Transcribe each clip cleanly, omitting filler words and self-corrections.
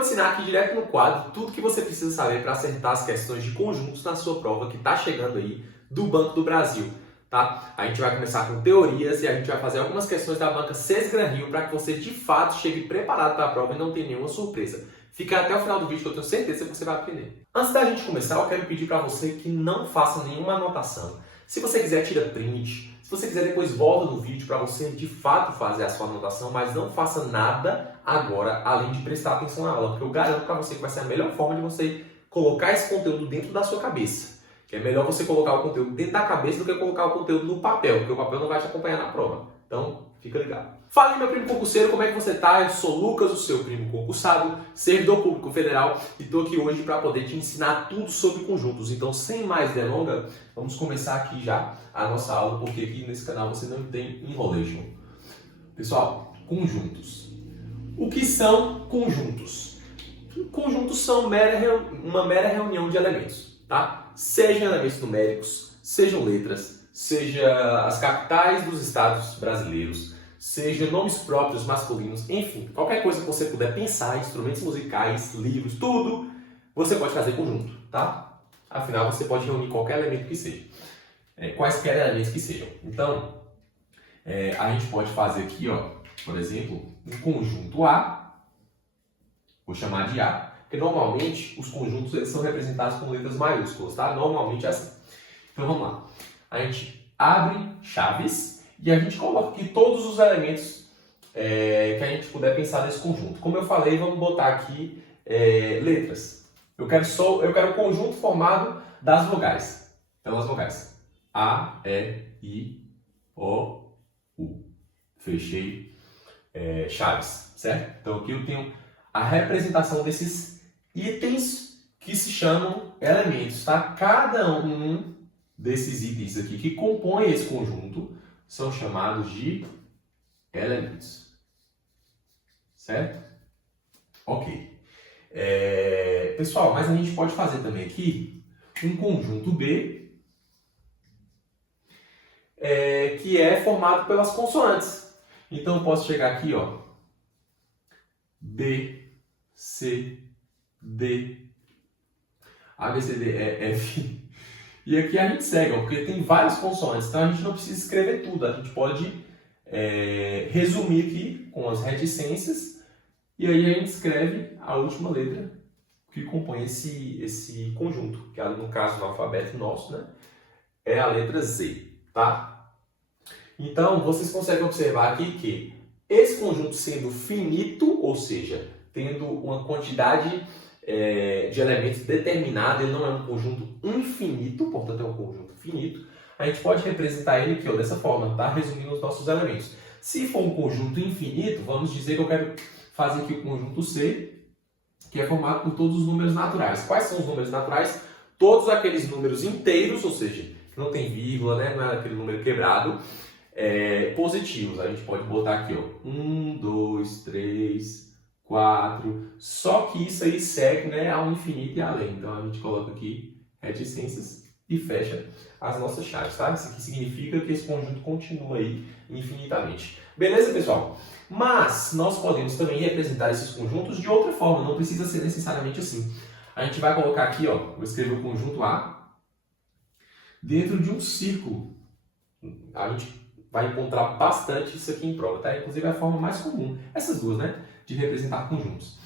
te ensinar aqui direto no quadro tudo que você precisa saber para acertar as questões de conjuntos na sua prova que está chegando aí do Banco do Brasil, tá? A gente vai começar com teorias e a gente vai fazer algumas questões da banca César Gran Rio para que você de fato chegue preparado para a prova e não tenha nenhuma surpresa. Fica até o final do vídeo que eu tenho certeza que você vai aprender. Antes da gente começar, eu quero pedir para você que não faça nenhuma anotação. Se você quiser, tira print. Se você quiser, depois volta no vídeo para você de fato fazer a sua anotação, mas não faça nada agora, além de prestar atenção na aula, porque eu garanto para você que vai ser a melhor forma de você colocar esse conteúdo dentro da sua cabeça. Que é melhor você colocar o conteúdo dentro da cabeça do que colocar o conteúdo no papel, porque o papel não vai te acompanhar na prova. Então, fica ligado. Fala aí, meu primo concurseiro, como é que você tá? Eu sou Lucas, o seu primo concursado, servidor público federal, e estou aqui hoje para poder te ensinar tudo sobre conjuntos. Então, sem mais delonga, vamos começar aqui já a nossa aula, porque aqui nesse canal você não tem enrolation. Pessoal, conjuntos. O que são conjuntos? Conjuntos são uma mera reunião de elementos, tá? Sejam elementos numéricos, sejam letras, seja as capitais dos estados brasileiros, sejam nomes próprios masculinos, enfim, qualquer coisa que você puder pensar, instrumentos musicais, livros, tudo, você pode fazer conjunto, tá? Afinal, você pode reunir qualquer elemento que seja, quaisquer elementos que sejam. Então, a gente pode fazer aqui, ó, por exemplo, um conjunto A, vou chamar de A, porque normalmente os conjuntos eles são representados com letras maiúsculas, tá? Normalmente é assim. Então vamos lá. A gente abre chaves e a gente coloca aqui todos os elementos que a gente puder pensar nesse conjunto. Como eu falei, vamos botar aqui letras. Eu quero um conjunto formado das vogais. Pelas vogais. A, E, I, O, U. Fechei chaves, certo? Então aqui eu tenho a representação desses itens que se chamam elementos, tá? Cada um desses itens aqui que compõem esse conjunto são chamados de elementos, certo? Ok. Pessoal, mas a gente pode fazer também aqui um conjunto B que é formado pelas consoantes. Então eu posso chegar aqui, ó, B, C, D, A, B, C, D, E, F. E aqui a gente segue, ó, porque tem várias consoantes, então a gente não precisa escrever tudo. A gente pode resumir aqui com as reticências e aí a gente escreve a última letra que compõe esse conjunto, que no caso do alfabeto nosso, né, é a letra Z, tá? Então, vocês conseguem observar aqui que esse conjunto sendo finito, ou seja, tendo uma quantidade de elementos determinada, ele não é um conjunto infinito, portanto é um conjunto finito, a gente pode representar ele aqui, ó, dessa forma, tá? Resumindo os nossos elementos. Se for um conjunto infinito, vamos dizer que eu quero fazer aqui o conjunto C, que é formado por todos os números naturais. Quais são os números naturais? Todos aqueles números inteiros, ou seja, que não tem vírgula, né? Não é aquele número quebrado, positivos. A gente pode botar aqui, ó, 1, 2, 3, 4, só que isso aí segue, né, ao infinito e além. Então a gente coloca aqui reticências e fecha as nossas chaves, tá? Isso aqui significa que esse conjunto continua aí infinitamente. Beleza, pessoal? Mas nós podemos também representar esses conjuntos de outra forma, não precisa ser necessariamente assim. A gente vai colocar aqui, ó, vou escrever o conjunto A dentro de um círculo. A gente vai encontrar bastante isso aqui em prova, tá? Inclusive é a forma mais comum, essas duas, né, de representar conjuntos.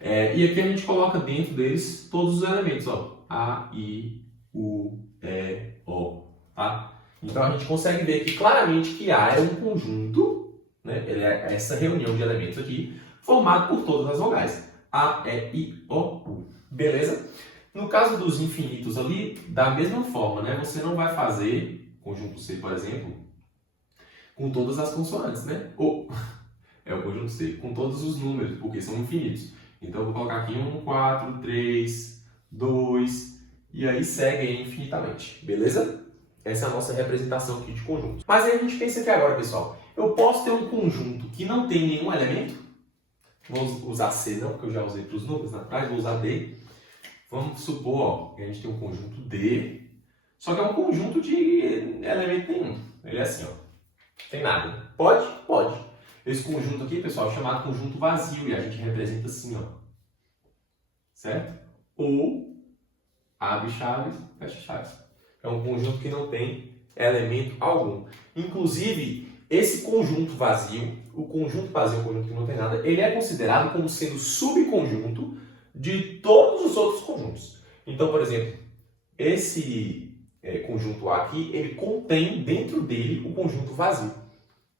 E aqui a gente coloca dentro deles todos os elementos, ó, A, I, U, E, O, tá? Então a gente consegue ver aqui claramente que A é um conjunto, né? Ele é essa reunião de elementos aqui, formado por todas as vogais. A, E, I, O, U. Beleza? No caso dos infinitos ali, da mesma forma, né? Você não vai fazer conjunto C, por exemplo, com todas as consoantes, né? Ou é o conjunto C, com todos os números, porque são infinitos. Então eu vou colocar aqui 1, 4, 3, 2, e aí segue aí infinitamente, beleza? Essa é a nossa representação aqui de conjunto. Mas aí a gente pensa aqui agora, pessoal, eu posso ter um conjunto que não tem nenhum elemento? Vou usar C não, porque eu já usei para os números naturais, vou usar D. Vamos supor, ó, que a gente tem um conjunto D, só que é um conjunto de elemento nenhum. Ele é assim, ó, tem nada. Pode? Pode. Esse conjunto aqui, pessoal, é chamado conjunto vazio e a gente representa assim, ó. certo? Ou abre chaves, fecha chaves. É um conjunto que não tem elemento algum. Inclusive, esse conjunto vazio, o conjunto vazio, o conjunto que não tem nada, ele é considerado como sendo subconjunto de todos os outros conjuntos. Então, por exemplo, esse conjunto A aqui, ele contém dentro dele o conjunto vazio.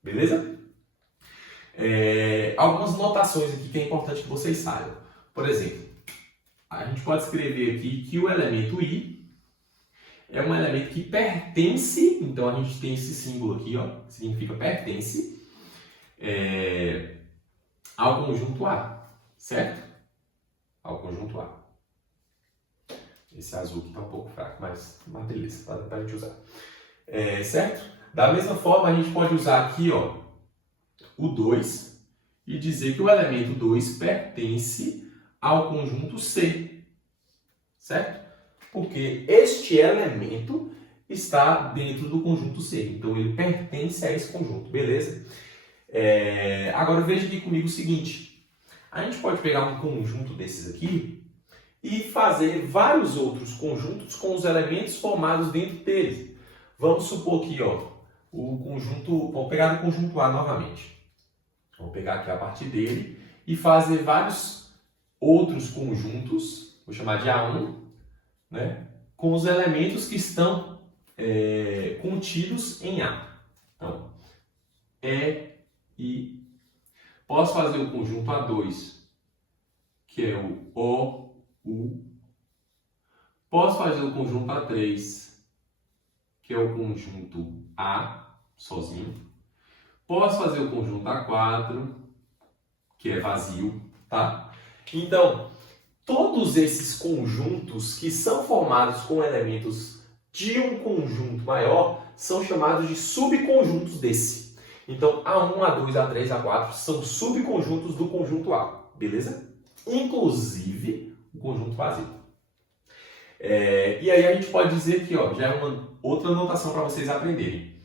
Beleza? Algumas notações aqui que é importante que vocês saibam. Por exemplo, a gente pode escrever aqui que o elemento I é um elemento que pertence, então a gente tem esse símbolo aqui, ó, que significa pertence, ao conjunto A, certo? Ao conjunto A. Esse azul aqui está um pouco fraco, mas beleza, dá para a gente usar. Certo? Da mesma forma, a gente pode usar aqui, ó, o 2 e dizer que o elemento 2 pertence ao conjunto C, certo? Porque este elemento está dentro do conjunto C, então ele pertence a esse conjunto, beleza? Agora veja aqui comigo o seguinte, a gente pode pegar um conjunto desses aqui e fazer vários outros conjuntos com os elementos formados dentro deles. Vamos supor aqui, ó, o conjunto, vamos pegar o conjunto A novamente. Vamos pegar aqui a partir dele e fazer vários outros conjuntos, vou chamar de A1, né, com os elementos que estão contidos em A. Então, I. Posso fazer o conjunto A2, que é o O, U. Posso fazer o conjunto A3, que é o conjunto A, sozinho. Posso fazer o conjunto A4, que é vazio, tá? Então, todos esses conjuntos que são formados com elementos de um conjunto maior são chamados de subconjuntos desse. Então, A1, A2, A3, A4 são subconjuntos do conjunto A, beleza? Inclusive o conjunto vazio. E aí a gente pode dizer que, ó, já é uma outra notação para vocês aprenderem.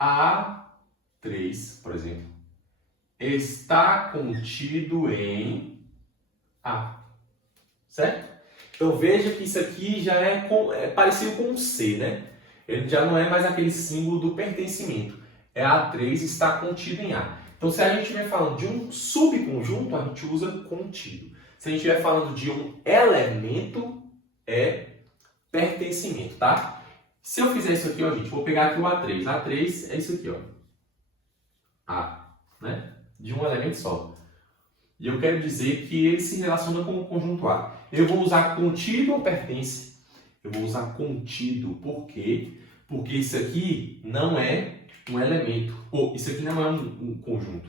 A3, por exemplo, está contido em A, certo? Então veja que isso aqui já é parecido com um C, né? Ele já não é mais aquele símbolo do pertencimento. A3 está contido em A. Então se a gente estiver falando de um subconjunto, a gente usa contido. Se a gente estiver falando de um elemento, é pertencimento, tá? Se eu fizer isso aqui, ó, gente, vou pegar aqui o A3. A3 é isso aqui, ó. A, né? De um elemento só. E eu quero dizer que ele se relaciona com o conjunto A. Eu vou usar contido ou pertence? Eu vou usar contido. Por quê? Porque isso aqui não é um elemento. Ou isso aqui não é um conjunto.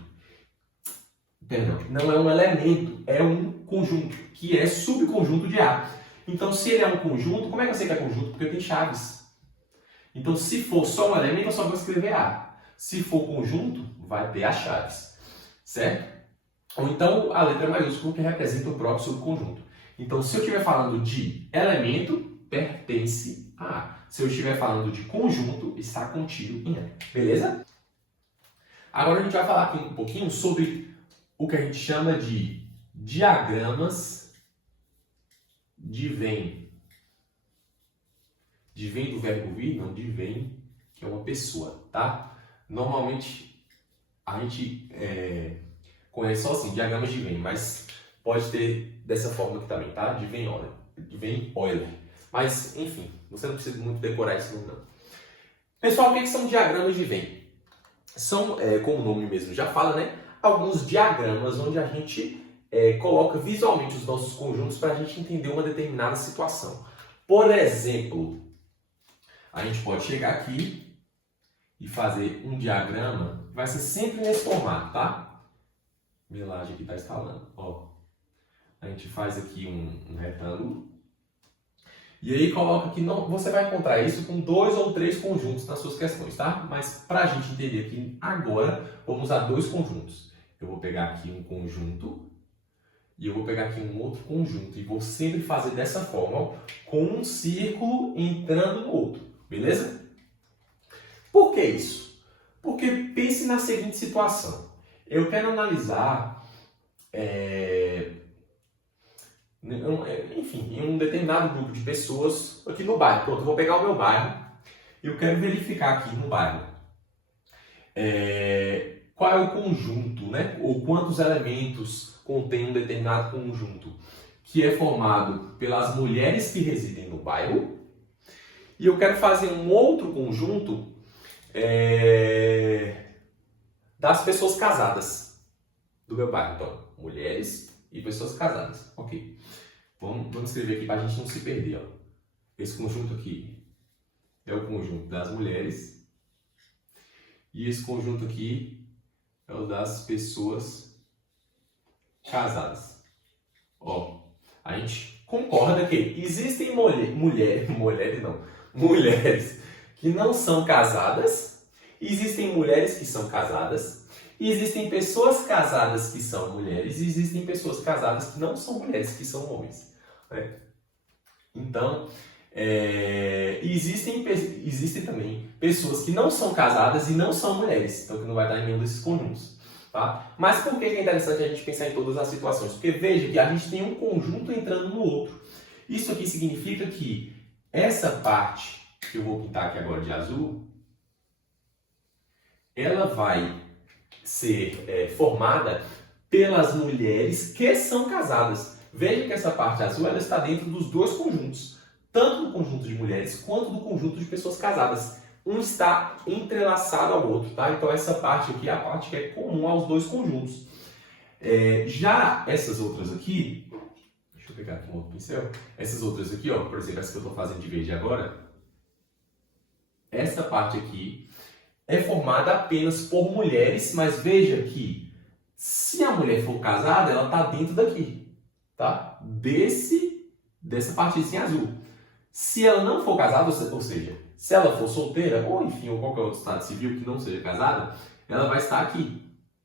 Perdão, não é um elemento, é um conjunto, que é subconjunto de A. Então, se ele é um conjunto, como é que eu sei que é conjunto? Porque tem chaves. Então, se for só um elemento, eu só vou escrever A. Se for conjunto, vai ter as chaves, certo? Ou então, a letra maiúscula que representa o próprio subconjunto. Então, se eu estiver falando de elemento, pertence a A. Se eu estiver falando de conjunto, está contido em A. Beleza? Agora a gente vai falar aqui um pouquinho sobre o que a gente chama de diagramas de Venn. De Venn do verbo vir, não, de Venn, que é uma pessoa, tá? Normalmente, a gente conhece só assim, diagramas de Venn, mas pode ter dessa forma aqui também, tá? De Venn-Euler. Mas, enfim, você não precisa muito decorar isso não. Pessoal, o que são diagramas de Venn? São, como o nome mesmo já fala, né? Alguns diagramas onde a gente coloca visualmente os nossos conjuntos para a gente entender uma determinada situação. Por exemplo, a gente pode chegar aqui e fazer um diagrama, vai ser sempre nesse formato, tá? Minha laje aqui está instalando. Ó, a gente faz aqui um retângulo e aí coloca aqui, não, você vai encontrar isso com 2 ou 3 conjuntos nas suas questões, tá? Mas para a gente entender aqui agora, vamos usar 2 conjuntos. Eu vou pegar aqui um conjunto e eu vou pegar aqui um outro conjunto. E vou sempre fazer dessa forma, ó, com um círculo entrando no outro. Beleza? Por que isso? Porque pense na seguinte situação. Eu quero analisar enfim, em um determinado grupo de pessoas aqui no bairro. Pronto, eu vou pegar o meu bairro e eu quero verificar aqui no bairro qual é o conjunto, né? Ou quantos elementos contém um determinado conjunto que é formado pelas mulheres que residem no bairro. E eu quero fazer um outro conjunto das pessoas casadas do meu bairro. Então, mulheres e pessoas casadas. Ok. Vamos escrever aqui para a gente não se perder. Ó. Esse conjunto aqui é o conjunto das mulheres. E esse conjunto aqui é o das pessoas casadas. Ó, a gente concorda que existem mulheres que não são casadas, existem mulheres que são casadas, existem pessoas casadas que são mulheres e existem pessoas casadas que não são mulheres, que são homens. Né? Então, existem também pessoas que não são casadas e não são mulheres, então que não vai dar em nenhum desses conjuntos. Tá? Mas por que é interessante a gente pensar em todas as situações? Porque veja que a gente tem um conjunto entrando no outro. Isso aqui significa que essa parte que eu vou pintar aqui agora de azul, ela vai ser formada pelas mulheres que são casadas. Veja que essa parte azul ela está dentro dos dois conjuntos, tanto do conjunto de mulheres quanto do conjunto de pessoas casadas. Um está entrelaçado ao outro, tá? Então essa parte aqui é a parte que é comum aos dois conjuntos. Já essas outras aqui, deixa eu pegar aqui um outro pincel. Essas outras aqui, ó, por exemplo, essa que eu estou fazendo de verde agora, essa parte aqui é formada apenas por mulheres, mas veja que se a mulher for casada, ela está dentro daqui, tá? Dessa partezinha azul. Se ela não for casada, ou seja, se ela for solteira, ou enfim, ou qualquer outro estado civil que não seja casada, ela vai estar aqui,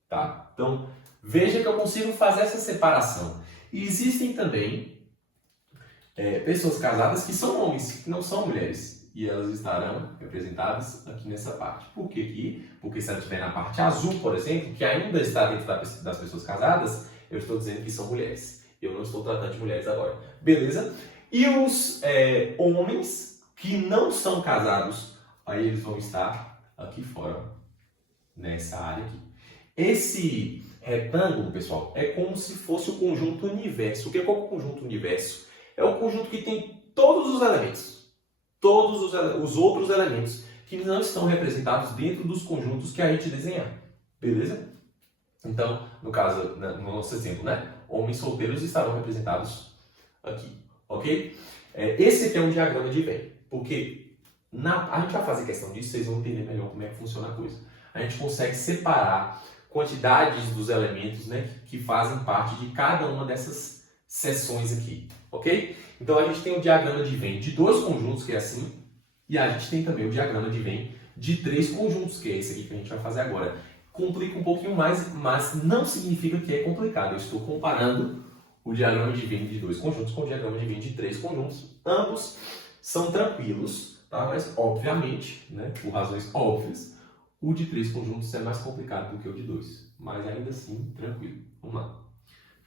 tá? Então, veja que eu consigo fazer essa separação. E existem também pessoas casadas que são homens, que não são mulheres. E elas estarão representadas aqui nessa parte. Por que aqui? Porque se ela estiver na parte azul, por exemplo, que ainda está dentro das pessoas casadas, eu estou dizendo que são mulheres. Eu não estou tratando de mulheres agora. Beleza? E os homens que não são casados, aí eles vão estar aqui fora, nessa área aqui. Esse retângulo, pessoal, é como se fosse o conjunto universo. O que é o conjunto universo? É o conjunto que tem todos os elementos, todos os outros elementos que não estão representados dentro dos conjuntos que a gente desenhar. Beleza? Então, no caso, no nosso exemplo, né? Homens solteiros estarão representados aqui, ok? Esse aqui é um diagrama de Venn, porque a gente vai fazer questão disso, vocês vão entender melhor como é que funciona a coisa. A gente consegue separar quantidades dos elementos, né, que fazem parte de cada uma dessas seções aqui, ok? Então a gente tem o diagrama de Venn de dois conjuntos, que é assim, e a gente tem também o diagrama de Venn de três conjuntos, que é esse aqui que a gente vai fazer agora. Complica um pouquinho mais, mas não significa que é complicado. Eu estou comparando o diagrama de Venn de dois conjuntos com o diagrama de Venn de três conjuntos. Ambos são tranquilos, tá? Mas obviamente, né, por razões óbvias, o de três conjuntos é mais complicado do que o de dois. Mas ainda assim, tranquilo. Vamos lá.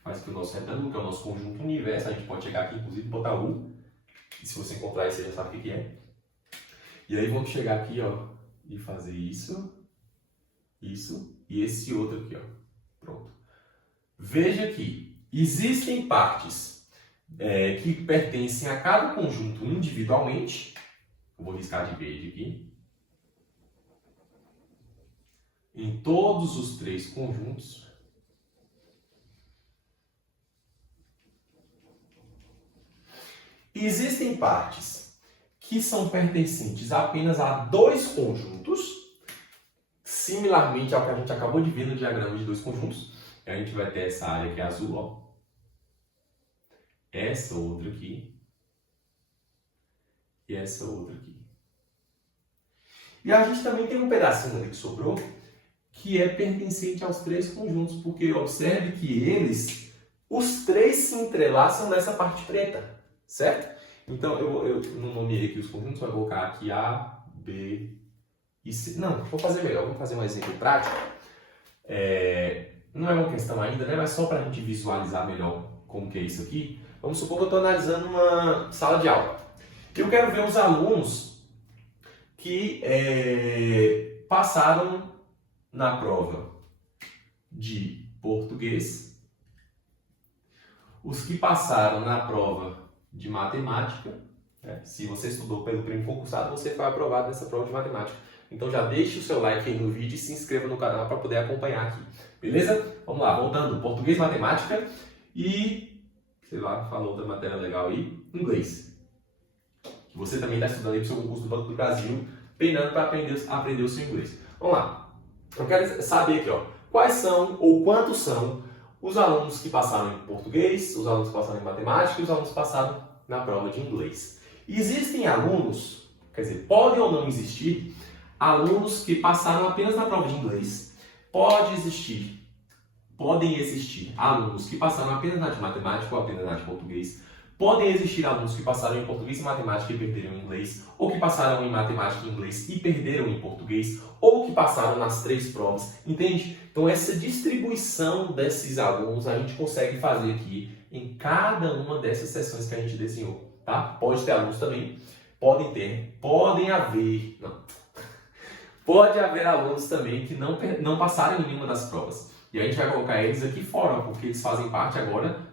Faz aqui o nosso retângulo, que é o nosso conjunto universo. A gente pode chegar aqui, inclusive, e botar U. E se você encontrar isso, você já sabe o que é. E aí vamos chegar aqui, ó, e fazer isso, isso e esse outro aqui, ó. Pronto. Veja que existem partes que pertencem a cada conjunto individualmente. Eu vou riscar de verde aqui. Em todos os três conjuntos. Existem partes que são pertencentes apenas a dois conjuntos, similarmente ao que a gente acabou de ver no diagrama de dois conjuntos. A gente vai ter essa área que é azul, ó. Essa outra aqui. E essa outra aqui. E a gente também tem um pedacinho ali que sobrou, que é pertencente aos três conjuntos, porque observe que os três se entrelaçam nessa parte preta, certo? Então, eu não nomeei aqui os conjuntos, vou colocar aqui A, B e C. Não, vou fazer melhor, vamos fazer um exemplo prático. Não é uma questão ainda, né? Mas só para a gente visualizar melhor como que é isso aqui. Vamos supor que eu estou analisando uma sala de aula. Eu quero ver os alunos que passaram na prova de português, os que passaram na prova de matemática, né? Se você estudou pelo prêmio concursado, você foi aprovado nessa prova de matemática. Então já deixe o seu like aí no vídeo e se inscreva no canal para poder acompanhar aqui. Beleza? Vamos lá, voltando. Português, matemática e, sei lá, falou outra matéria legal aí, inglês. Que você também está estudando aí para o seu concurso do Banco do Brasil, penando para aprender o seu inglês. Vamos lá. Eu quero saber aqui, ó, quais são ou quantos são os alunos que passaram em português, os alunos que passaram em matemática e os alunos que passaram na prova de inglês. Existem alunos, quer dizer, podem ou não existir, alunos que passaram apenas na prova de inglês. Podem existir alunos que passaram apenas na de matemática ou apenas na de português. Podem existir alunos que passaram em português e matemática e perderam em inglês, ou que passaram em matemática e inglês e perderam em português, ou que passaram nas 3 provas, entende? Então essa distribuição desses alunos a gente consegue fazer aqui em cada uma dessas sessões que a gente desenhou, tá? Pode ter alunos também, pode haver alunos também que não passaram em nenhuma das provas. E a gente vai colocar eles aqui fora, porque eles fazem parte agora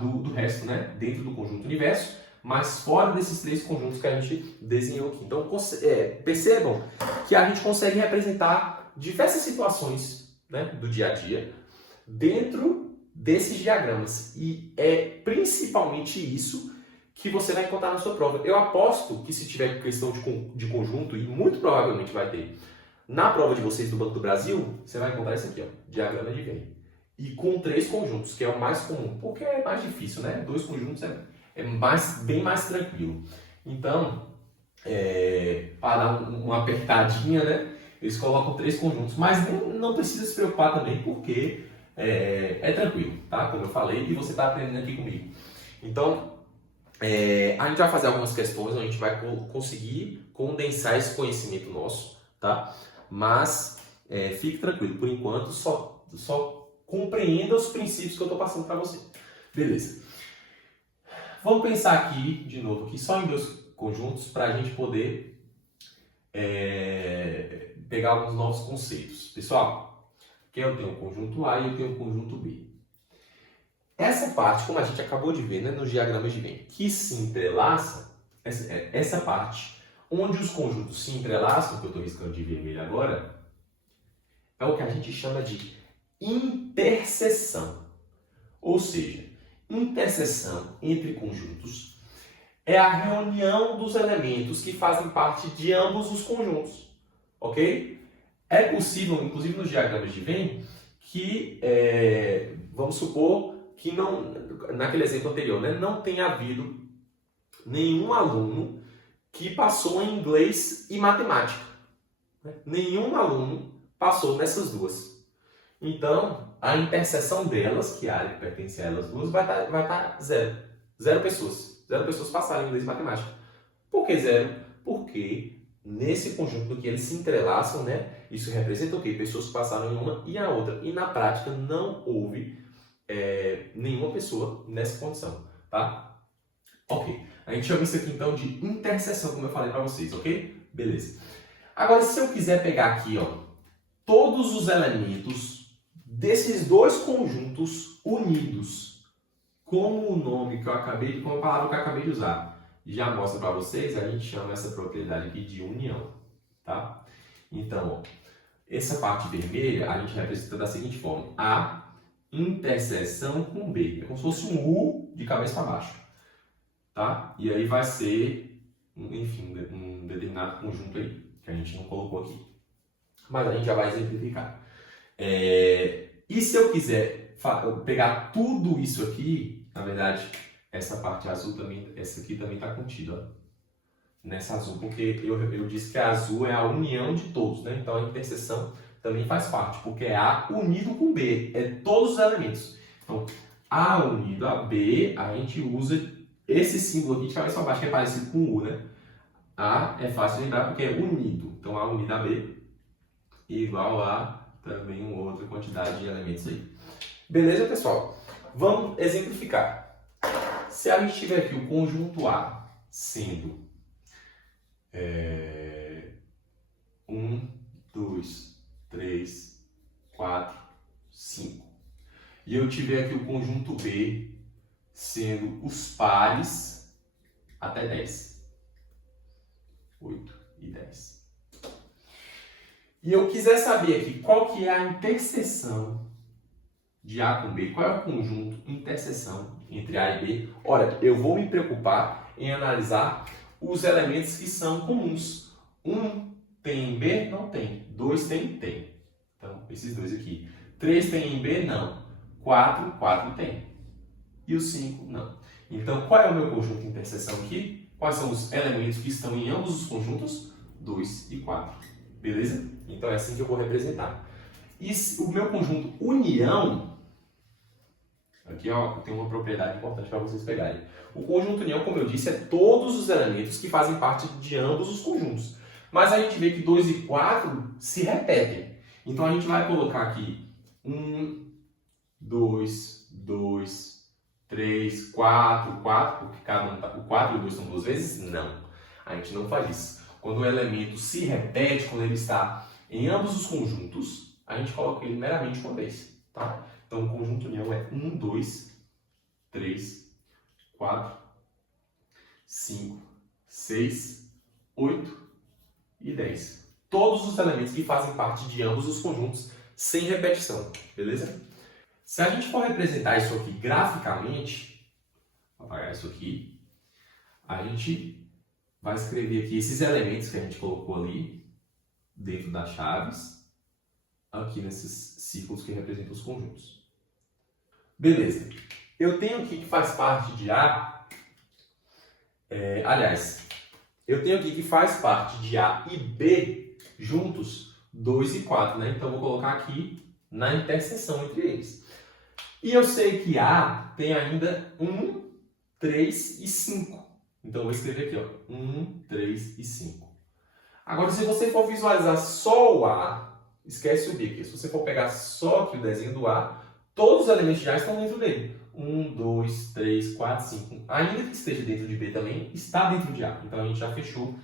do resto, né? Dentro do conjunto universo, mas fora desses 3 conjuntos que a gente desenhou aqui. Então, percebam que a gente consegue representar diversas situações, né, do dia a dia dentro desses diagramas. E é principalmente isso que você vai encontrar na sua prova. Eu aposto que se tiver questão de conjunto, e muito provavelmente vai ter, na prova de vocês do Banco do Brasil, você vai encontrar isso aqui, ó, diagrama de Venn. E com 3 conjuntos, que é o mais comum, porque é mais difícil, né? 2 conjuntos é bem mais tranquilo. Então, para dar uma apertadinha, né? Eles colocam 3 conjuntos, mas não precisa se preocupar também, porque é tranquilo, tá? Como eu falei, e você está aprendendo aqui comigo. Então, a gente vai fazer algumas questões, a gente vai conseguir condensar esse conhecimento nosso, tá? Mas fique tranquilo, por enquanto só compreenda os princípios que eu estou passando para você. Beleza. Vamos pensar aqui, de novo, aqui, só em 2 conjuntos para a gente poder pegar alguns novos conceitos. Pessoal, aqui eu tenho o conjunto A e eu tenho o conjunto B. Essa parte, como a gente acabou de ver, né, nos diagramas de Venn, que se entrelaça, essa parte onde os conjuntos se entrelaçam, que eu estou riscando de vermelho agora, é o que a gente chama de interseção. Ou seja, interseção entre conjuntos é a reunião dos elementos que fazem parte de ambos os conjuntos, ok? É possível, inclusive nos diagramas de Venn, que, vamos supor que naquele exemplo anterior, né, não tenha havido nenhum aluno que passou em inglês e matemática. Nenhum aluno passou nessas 2. Então, a interseção delas, que é a área que pertence a elas duas, vai estar 0. 0 pessoas. 0 pessoas passaram em inglês e matemática. Por que 0? Porque nesse conjunto que eles se entrelaçam, né, isso representa o quê? Pessoas que passaram em uma e a outra. E na prática não houve nenhuma pessoa nessa condição, tá? Ok. A gente chama isso aqui então de interseção, como eu falei para vocês, ok? Beleza. Agora, se eu quiser pegar aqui, ó, todos os elementos desses 2 conjuntos unidos, como o nome que eu acabei de, como a palavra que eu acabei de usar, já mostra para vocês, a gente chama essa propriedade aqui de união, tá? Então, ó, essa parte vermelha a gente representa da seguinte forma: A interseção com B. É como se fosse um U de cabeça para baixo, tá? E aí vai ser, enfim, um determinado conjunto aí, que a gente não colocou aqui. Mas a gente já vai exemplificar. E se eu quiser pegar tudo isso aqui, na verdade, essa parte azul também, essa aqui também está contida, ó, nessa azul, porque eu disse que a azul é a união de todos, né? Então a interseção também faz parte, porque é A unido com B, é todos os elementos. Então, A unido a B, a gente usa esse símbolo aqui de cabeça para baixo, que é parecido com U, né? A é fácil de lembrar porque é unido. Então, A unido a B igual a também uma outra quantidade de elementos aí. Beleza, pessoal? vamos exemplificar. Se a gente tiver aqui o conjunto A sendo 1, 2, 3, 4, 5. E eu tiver aqui o conjunto B sendo os pares até 10. 8 e 10. E eu quiser saber aqui qual que é a interseção de A com B, qual é o conjunto interseção entre A e B, olha, eu vou me preocupar em analisar os elementos que são comuns. 1 tem em B? Não tem. 2 tem? Tem. Então, esses dois aqui. 3 tem em B? Não. 4 tem. E o 5, não. Então, qual é o meu conjunto de interseção aqui? Quais são os elementos que estão em ambos os conjuntos? 2 e 4. Beleza? Então, é assim que eu vou representar. E o meu conjunto união, aqui ó, tem uma propriedade importante para vocês pegarem. O conjunto união, como eu disse, é todos os elementos que fazem parte de ambos os conjuntos. Mas a gente vê que 2 e 4 se repetem. Então, a gente vai colocar aqui 1, 2, 2, 3, 4, 4, porque o 4 e o 2 são 2 vezes? Não. A gente não faz isso. Quando o elemento se repete, quando ele está em ambos os conjuntos, a gente coloca ele meramente uma vez. Tá? Então, o conjunto união é 1, 2, 3, 4, 5, 6, 8 e 10. Todos os elementos que fazem parte de ambos os conjuntos, sem repetição. Beleza? Se a gente for representar isso aqui graficamente, vou apagar isso aqui, a gente vai escrever aqui esses elementos que a gente colocou ali dentro das chaves, aqui nesses círculos que representam os conjuntos. Beleza. Eu tenho aqui que faz parte de A, eu tenho aqui que faz parte de A e B juntos 2 e 4, né? Então, eu vou colocar aqui na interseção entre eles. E eu sei que A tem ainda 1, 3 e 5. Então, eu vou escrever aqui, ó, 1, 3 e 5. Agora, se você for visualizar só o A, esquece o B aqui. Se você for pegar só aqui o desenho do A, todos os elementos de A estão dentro dele. 1, 2, 3, 4, 5. Ainda que esteja dentro de B também, está dentro de A. Então, a gente já fechou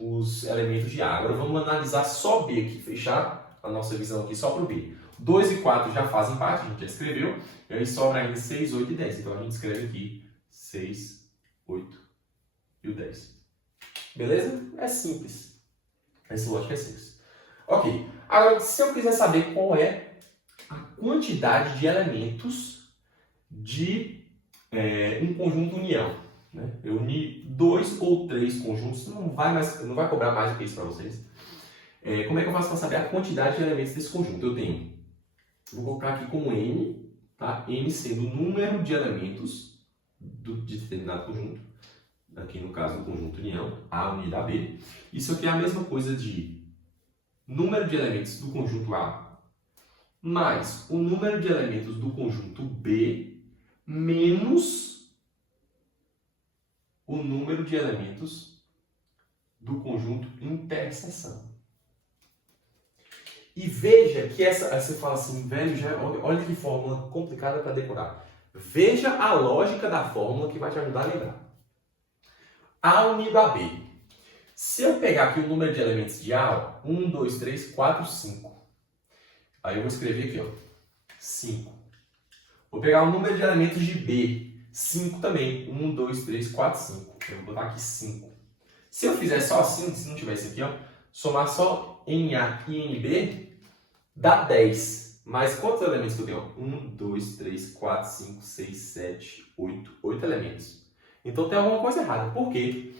os elementos de A. Agora, vamos analisar só B aqui, fechar a nossa visão aqui só para o B. 2 e 4 já fazem parte, a gente já escreveu. E aí sobra ainda 6, 8 e 10. Então, a gente escreve aqui 6, 8 e o 10. Beleza? É simples. Essa lógica é simples. Ok. Agora, se eu quiser saber qual é a quantidade de elementos de um conjunto união, né? Eu uni 2 ou 3 conjuntos, não vai cobrar mais do que isso para vocês. Como é que eu faço para saber a quantidade de elementos desse conjunto? Vou colocar aqui como N, tá? N sendo o número de elementos de determinado conjunto. Aqui no caso do conjunto união, A unido a B. Isso aqui é a mesma coisa de número de elementos do conjunto A mais o número de elementos do conjunto B menos o número de elementos do conjunto interseção. E veja que você fala assim, velho, olha que fórmula complicada para decorar. Veja a lógica da fórmula que vai te ajudar a lembrar. A unido a B. Se eu pegar aqui o número de elementos de A, 1, 2, 3, 4, 5. Aí eu vou escrever aqui, ó, 5. Vou pegar o número de elementos de B, 5 também. 1, 2, 3, 4, 5. Eu vou botar aqui 5. Se eu fizer só assim, se não tivesse aqui, ó, somar só NA e NB, dá 10. Mas quantos elementos que eu tenho? 1, 2, 3, 4, 5, 6, 7, 8. 8 elementos. Então tem alguma coisa errada. Por quê?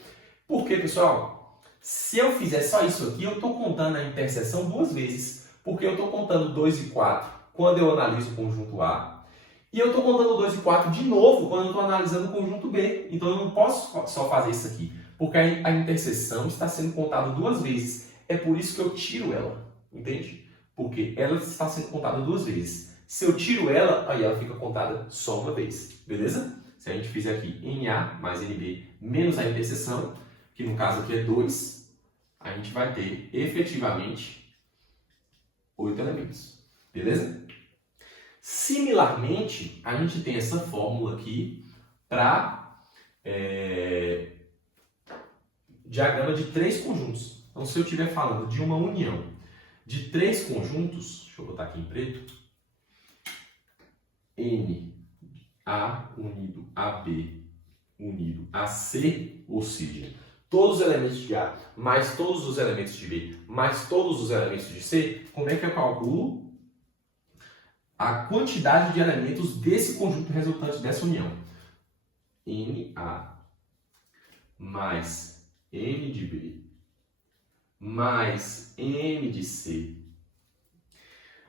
Porque, pessoal, se eu fizer só isso aqui, eu estou contando a interseção 2 vezes. Porque eu estou contando 2 e 4 quando eu analiso o conjunto A. E eu estou contando 2 e 4 de novo quando eu estou analisando o conjunto B. Então eu não posso só fazer isso aqui. Porque a interseção está sendo contada 2 vezes. É por isso que eu tiro ela. Entende? Porque ela está sendo contada 2 vezes. Se eu tiro ela, aí ela fica contada só uma vez. Beleza? Se a gente fizer aqui NA mais NB menos a interseção, que no caso aqui é 2, a gente vai ter efetivamente 8 elementos. Beleza? Similarmente, a gente tem essa fórmula aqui para diagrama de 3 conjuntos. Então, se eu estiver falando de uma união de 3 conjuntos, deixa eu botar aqui em preto, N, A unido a B unido a C, ou seja, todos os elementos de A mais todos os elementos de B mais todos os elementos de C, como é que eu calculo a quantidade de elementos desse conjunto resultante dessa união? NA mais N de B mais N de C.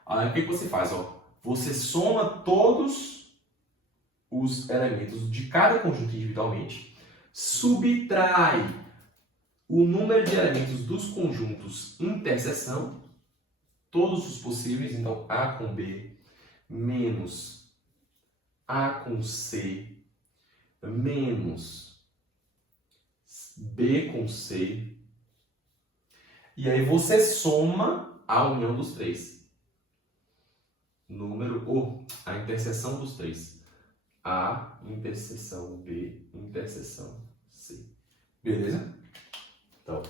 Aí o que você faz? Você soma todos os elementos de cada conjunto individualmente, subtrai o número de elementos dos conjuntos interseção, todos os possíveis, então A com B, menos A com C, menos B com C, e aí você soma a união dos três. A interseção dos três. A, interseção B, interseção C. Beleza? Então,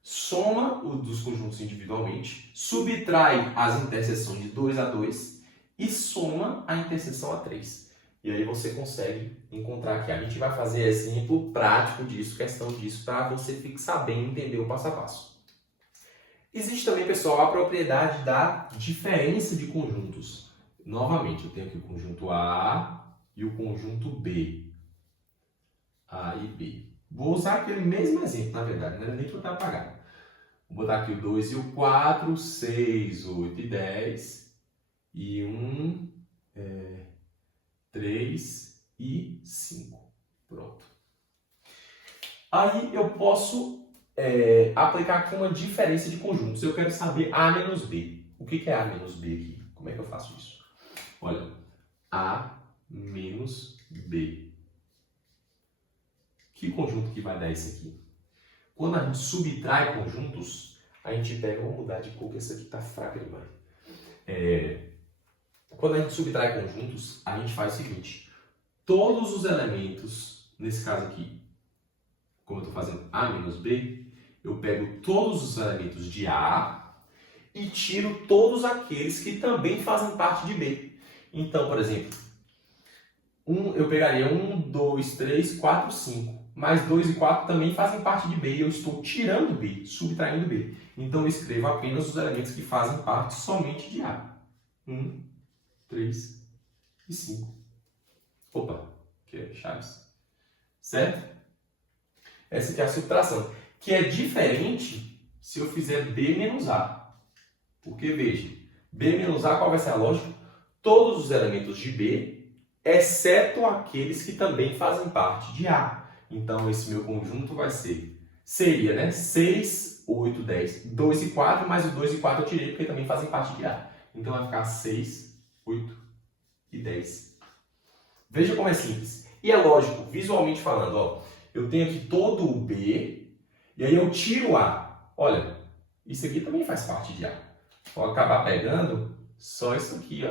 soma o dos conjuntos individualmente, subtrai as interseções de 2 a 2 e soma a interseção a 3. E aí você consegue encontrar aqui. A gente vai fazer exemplo prático disso, questão disso, para você fixar bem e entender o passo a passo. Existe também, pessoal, a propriedade da diferença de conjuntos. Novamente, eu tenho aqui o conjunto A e o conjunto B. A e B. Vou usar aquele mesmo exemplo, na verdade, não é nem que eu estou apagado. Vou botar aqui o 2 e o 4, 6, 8 e 10. E 1, 3 e 5. Pronto. Aí eu posso aplicar aqui uma diferença de conjuntos. Eu quero saber A menos B. O que é A menos B aqui? Como é que eu faço isso? Olha, A menos B. Que conjunto que vai dar esse aqui? Quando a gente subtrai conjuntos, a gente pega... Vamos mudar de cor, que esse aqui está fraco demais. Quando a gente subtrai conjuntos, a gente faz o seguinte. Todos os elementos, nesse caso aqui, como eu estou fazendo A menos B, eu pego todos os elementos de A e tiro todos aqueles que também fazem parte de B. Então, por exemplo, eu pegaria 1, 2, 3, 4, 5. Mas 2 e 4 também fazem parte de B e eu estou tirando B, subtraindo B. Então eu escrevo apenas os elementos que fazem parte somente de A. 1, 3 e 5. Opa, que é chaves. Certo? Essa aqui é a subtração. Que é diferente se eu fizer B menos A. Porque, veja, B menos A, qual vai ser a lógica? Todos os elementos de B, exceto aqueles que também fazem parte de A. Então, esse meu conjunto seria, né? 6, 8, 10, 2 e 4, mas o 2 e 4 eu tirei porque também fazem parte de A. Então, vai ficar 6, 8 e 10. Veja como é simples. E é lógico, visualmente falando, eu tenho aqui todo o B, e aí eu tiro A. Olha, isso aqui também faz parte de A. Vou acabar pegando só isso aqui,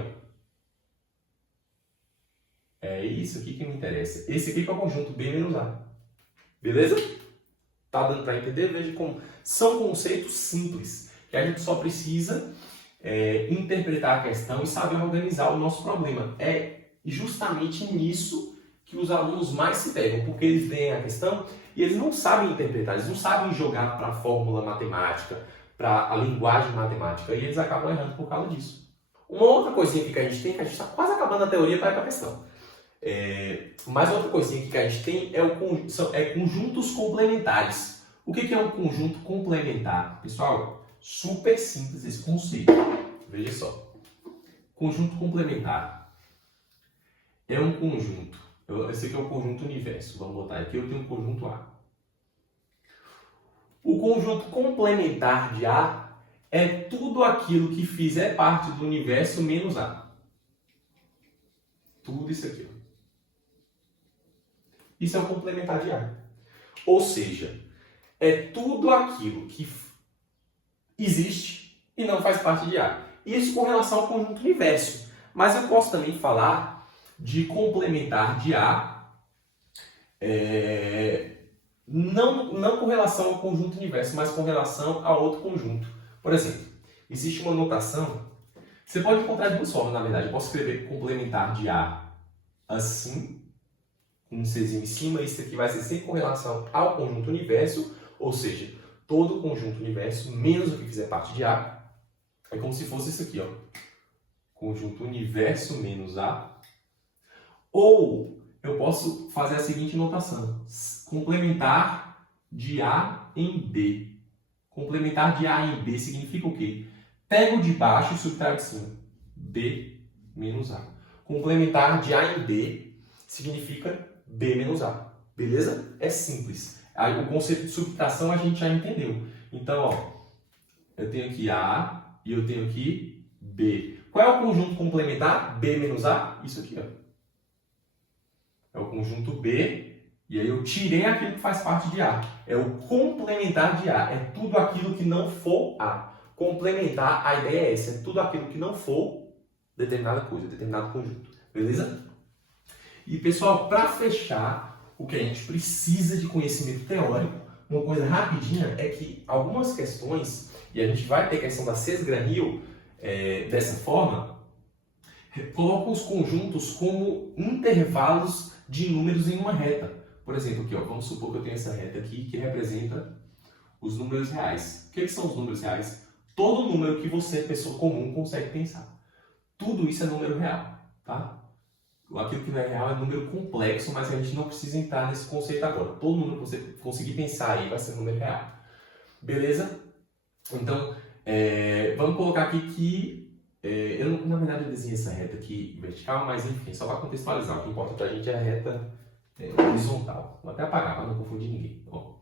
É isso aqui que me interessa. Esse aqui que é o conjunto B menos A. Beleza? Tá dando para entender? Veja como são conceitos simples, que a gente só precisa interpretar a questão e saber organizar o nosso problema. É justamente nisso que os alunos mais se pegam, porque eles veem a questão e eles não sabem interpretar, eles não sabem jogar para a fórmula matemática, para a linguagem matemática, e eles acabam errando por causa disso. Uma outra coisinha aqui que a gente tem, que a gente está quase acabando a teoria para ir para a questão. Mas outra coisinha aqui que a gente tem é conjuntos complementares. O que é um conjunto complementar? Pessoal, super simples esse conceito. Veja só. Conjunto complementar é um conjunto. Esse aqui é o conjunto universo. Vamos botar aqui, eu tenho um conjunto A. O conjunto complementar de A é tudo aquilo que fizer parte do universo menos A. Tudo isso aqui. Isso é o complementar de A. Ou seja, é tudo aquilo que existe e não faz parte de A. Isso com relação ao conjunto universo. Mas eu posso também falar de complementar de A, não com relação ao conjunto universo, mas com relação a outro conjunto. Por exemplo, existe uma notação, você pode encontrar de duas formas, na verdade. Eu posso escrever complementar de A assim, com um Czinho em cima, isso aqui vai ser sempre com relação ao conjunto universo, ou seja, todo o conjunto universo, menos o que fizer parte de A, é como se fosse isso aqui, ó. Conjunto universo menos A. Ou eu posso fazer a seguinte notação, complementar de A em B. Complementar de A em B significa o quê? Pego o de baixo e subtraio de cima. B menos A. Complementar de A em B significa B menos A. Beleza? É simples. Aí, o conceito de subtração a gente já entendeu. Então, ó, eu tenho aqui A e eu tenho aqui B. Qual é o conjunto complementar? B menos A? Isso aqui, ó. É o conjunto B, e aí eu tirei aquilo que faz parte de A. É o complementar de A. É tudo aquilo que não for A. Complementar, a ideia é essa. É tudo aquilo que não for determinada coisa, determinado conjunto. Beleza? E, pessoal, para fechar, o que a gente precisa de conhecimento teórico, uma coisa rapidinha, é que algumas questões, e a gente vai ter a questão da sesgranil dessa forma, coloca os conjuntos como intervalos de números em uma reta. Por exemplo, aqui, ó, vamos supor que eu tenho essa reta aqui que representa os números reais. O que são os números reais? Todo número que você, pessoa comum, consegue pensar. Tudo isso é número real, tá? Aquilo que não é real é número complexo, mas a gente não precisa entrar nesse conceito agora. Todo número que você conseguir pensar aí vai ser número real. Beleza? Então, vamos colocar aqui que... na verdade, eu desenhei essa reta aqui vertical, mas enfim, só para contextualizar. O que importa para a gente é a reta horizontal. Vou até apagar para não confundir ninguém. Ó.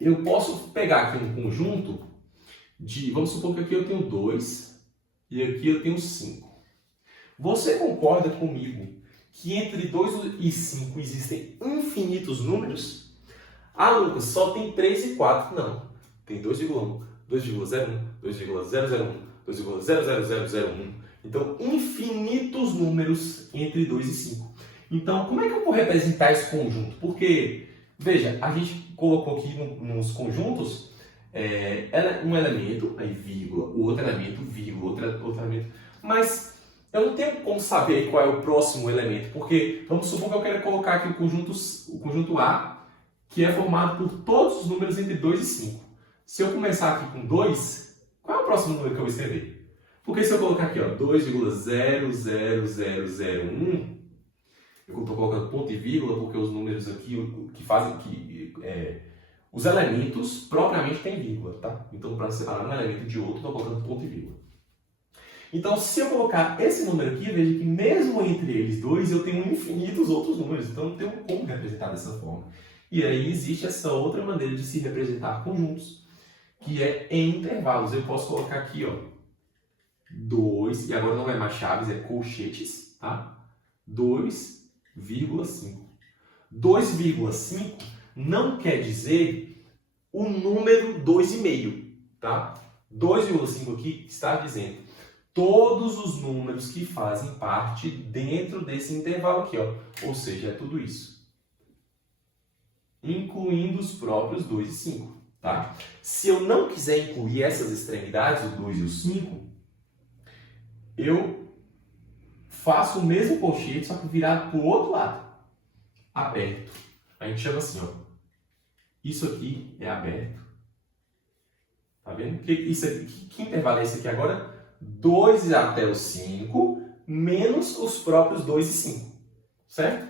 Eu posso pegar aqui um conjunto de... Vamos supor que aqui eu tenho 2 e aqui eu tenho 5. Você concorda comigo que entre 2 e 5 existem infinitos números? Ah, Lucas, só tem 3 e 4. Não. Tem 2,1, 2,01, 2,001, 2,00001. Então, infinitos números entre 2 e 5. Então, como é que eu vou representar esse conjunto? Porque, veja, a gente colocou aqui nos conjuntos um elemento, aí vírgula, o outro elemento, vírgula, outro elemento. Mas eu não tenho como saber qual é o próximo elemento, porque vamos supor que eu quero colocar aqui o conjunto A, que é formado por todos os números entre 2 e 5. Se eu começar aqui com 2, qual é o próximo número que eu vou escrever? Porque se eu colocar aqui, ó, 2,00001, eu estou colocando ponto e vírgula porque os números aqui que fazem os elementos propriamente têm vírgula, tá? Então, para separar um elemento de outro, estou colocando ponto e vírgula. Então, se eu colocar esse número aqui, veja que mesmo entre eles dois, eu tenho infinitos outros números. Então, não tenho como representar dessa forma. E aí existe essa outra maneira de se representar conjuntos, que é em intervalos. Eu posso colocar aqui, ó, 2, e agora não é mais chaves, é colchetes, tá? 2,5. 2,5 não quer dizer o número 2,5, tá? 2,5 aqui está dizendo todos os números que fazem parte dentro desse intervalo aqui, ó. Ou seja, é tudo isso. Incluindo os próprios 2 e 5, tá? Se eu não quiser incluir essas extremidades, o 2 e o 5, eu faço o mesmo colchete, só que virado para o outro lado. Aberto. A gente chama assim, ó. Isso aqui é aberto. Tá vendo? Isso aqui, que intervalo é esse aqui agora? 2 até o 5, menos os próprios 2 e 5. Certo?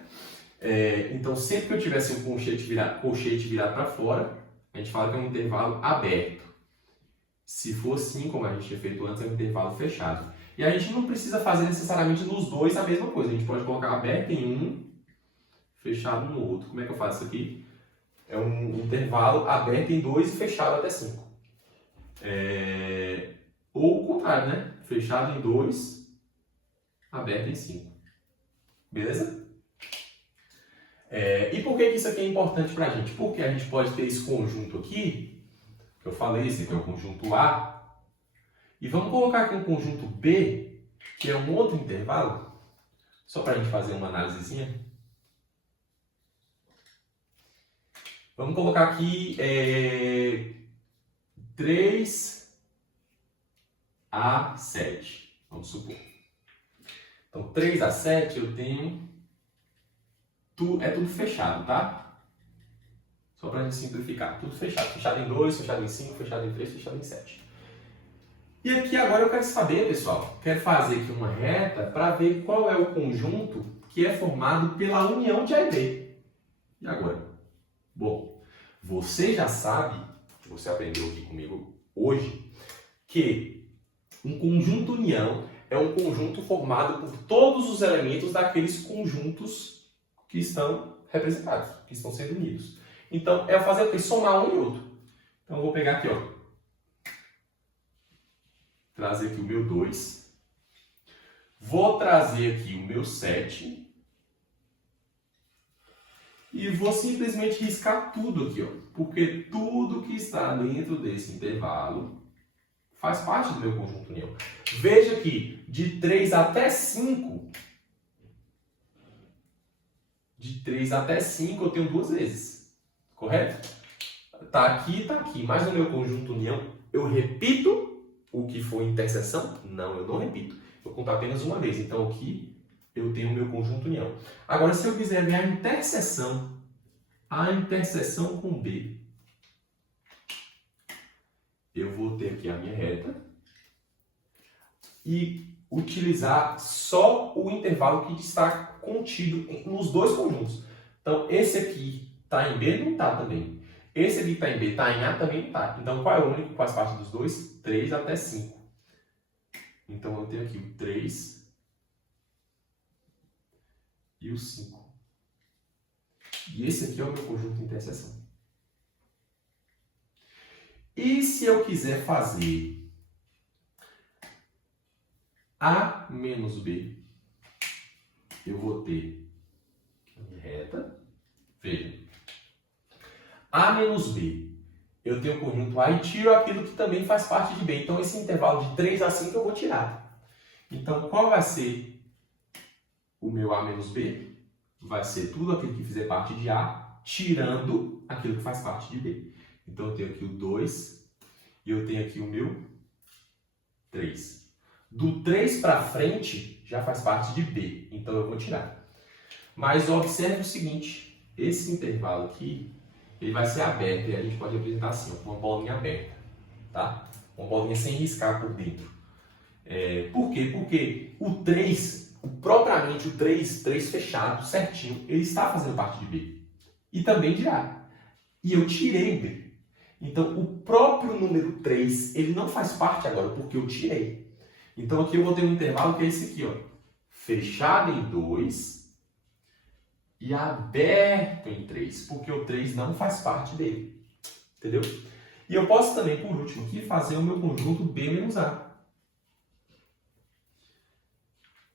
Então, sempre que eu tivesse um colchete virado para fora, a gente fala que é um intervalo aberto. Se for assim, como a gente tinha feito antes, é um intervalo fechado. E a gente não precisa fazer necessariamente nos dois a mesma coisa. A gente pode colocar aberto em um, fechado no outro. Como é que eu faço isso aqui? É um intervalo aberto em 2 e fechado até 5. Ou o contrário, né? Fechado em 2, aberto em 5. Beleza? E por que isso aqui é importante para a gente? Porque a gente pode ter esse conjunto aqui, que eu falei, esse aqui é o conjunto A, e vamos colocar aqui um conjunto B, que é um outro intervalo, só para a gente fazer uma análisezinha. Vamos colocar aqui 3 a 7, vamos supor. Então, 3 a 7 eu tenho... É tudo fechado, tá? Só para a gente simplificar. Tudo fechado. Fechado em 2, fechado em 5, fechado em 3, fechado em 7. E aqui agora eu quero saber, pessoal, quero fazer aqui uma reta para ver qual é o conjunto que é formado pela união de A e B. E agora? Bom, você já sabe, você aprendeu aqui comigo hoje, que um conjunto união é um conjunto formado por todos os elementos daqueles conjuntos que estão representados, que estão sendo unidos. Então, é fazer o quê? Somar um e outro. Então, eu vou pegar aqui, ó. Trazer aqui o meu 2. Vou trazer aqui o meu 7. E vou simplesmente riscar tudo aqui, ó. Porque tudo que está dentro desse intervalo faz parte do meu conjunto união. Veja que de 3 até 5, eu tenho 2 vezes. Correto? Tá aqui, mas no meu conjunto união eu repito o que foi interseção? Não, eu não repito. Vou contar apenas uma vez. Então aqui eu tenho o meu conjunto união. Agora, se eu quiser ver a interseção com B, eu vou ter aqui a minha reta e utilizar só o intervalo que está contido nos dois conjuntos. Então, esse aqui está em B? Não está também. Esse aqui está em B, está em A? Também não está. Então, qual é o único que faz parte dos dois? 3 até 5. Então, eu tenho aqui o 3 e o 5. E esse aqui é o meu conjunto de interseção. E se eu quiser fazer A menos B, eu vou ter a minha reta. Veja. A menos B, eu tenho o conjunto A e tiro aquilo que também faz parte de B. Então, esse intervalo de 3 a 5 eu vou tirar. Então, qual vai ser o meu A menos B? Vai ser tudo aquilo que fizer parte de A, tirando aquilo que faz parte de B. Então, eu tenho aqui o 2 e eu tenho aqui o meu 3. Do 3 para frente, já faz parte de B. Então, eu vou tirar. Mas observe o seguinte, esse intervalo aqui, ele vai ser aberto e a gente pode representar assim, com uma bolinha aberta, tá? Uma bolinha sem riscar por dentro. Por quê? Porque o 3, propriamente o 3 fechado, certinho, ele está fazendo parte de B. E também de A. E eu tirei B. Então, o próprio número 3, ele não faz parte agora, porque eu tirei. Então, aqui eu vou ter um intervalo que é esse aqui, ó. Fechado em 2 e aberto em 3, porque o 3 não faz parte dele. Entendeu? E eu posso também, por último, aqui, fazer o meu conjunto B menos A.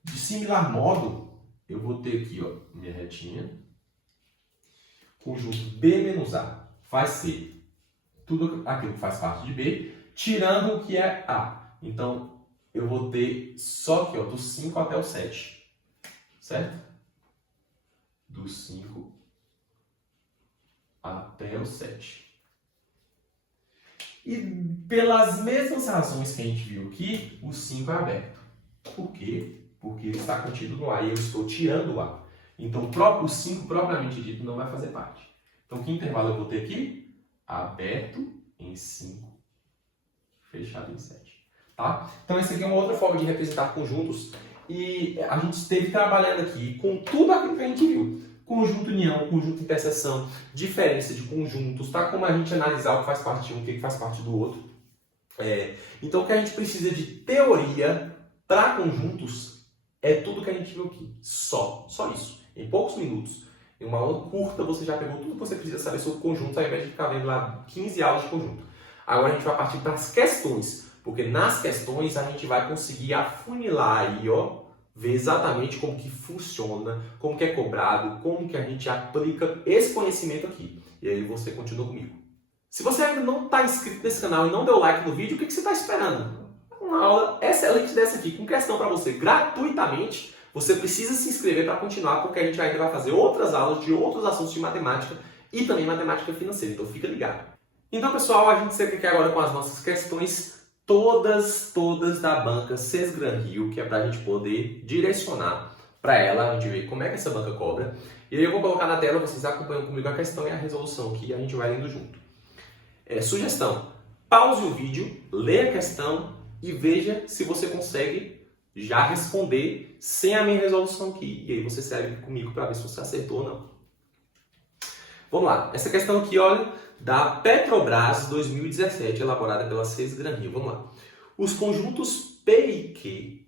De similar modo, eu vou ter aqui, ó, minha retinha. Conjunto B menos A vai ser tudo aquilo que faz parte de B, tirando o que é A. Então, eu vou ter só aqui, ó, do 5 até o 7. Certo? Do 5 até o 7. E pelas mesmas razões que a gente viu aqui, o 5 é aberto. Por quê? Porque ele está contido no A e eu estou tirando o A. Então, o 5 propriamente dito não vai fazer parte. Então, que intervalo eu vou ter aqui? Aberto em 5, fechado em 7. Tá? Então, essa aqui é uma outra forma de representar conjuntos. E a gente esteve trabalhando aqui com tudo aquilo que a gente viu. Conjunto união, conjunto interseção, diferença de conjuntos, tá? Como a gente analisar o que faz parte de um, o que faz parte do outro. Então, o que a gente precisa de teoria para conjuntos é tudo que a gente viu aqui. Só isso. Em poucos minutos, em uma aula curta, você já pegou tudo que você precisa saber sobre conjuntos, ao invés de ficar vendo lá 15 aulas de conjunto. Agora a gente vai partir para as questões, porque nas questões a gente vai conseguir afunilar aí, ó, ver exatamente como que funciona, como que é cobrado, como que a gente aplica esse conhecimento aqui. E aí você continua comigo. Se você ainda não está inscrito nesse canal e não deu like no vídeo, o que você está esperando? uma aula excelente dessa aqui, com questão para você gratuitamente. Você precisa se inscrever para continuar, porque a gente ainda vai fazer outras aulas de outros assuntos de matemática e também matemática financeira, então fica ligado. Então, pessoal, a gente segue aqui agora com as nossas questões, todas da banca Sesgran Rio, que é para a gente poder direcionar para ela, a gente ver como é que essa banca cobra. E aí eu vou colocar na tela, vocês acompanham comigo a questão e a resolução, que a gente vai lendo junto. Sugestão, pause o vídeo, leia a questão e veja se você consegue já responder sem a minha resolução aqui. E aí você segue comigo para ver se você acertou ou não. Vamos lá, essa questão aqui, olha, da Petrobras 2017, elaborada pela Sesgran Rio. Vamos lá. Os conjuntos P e Q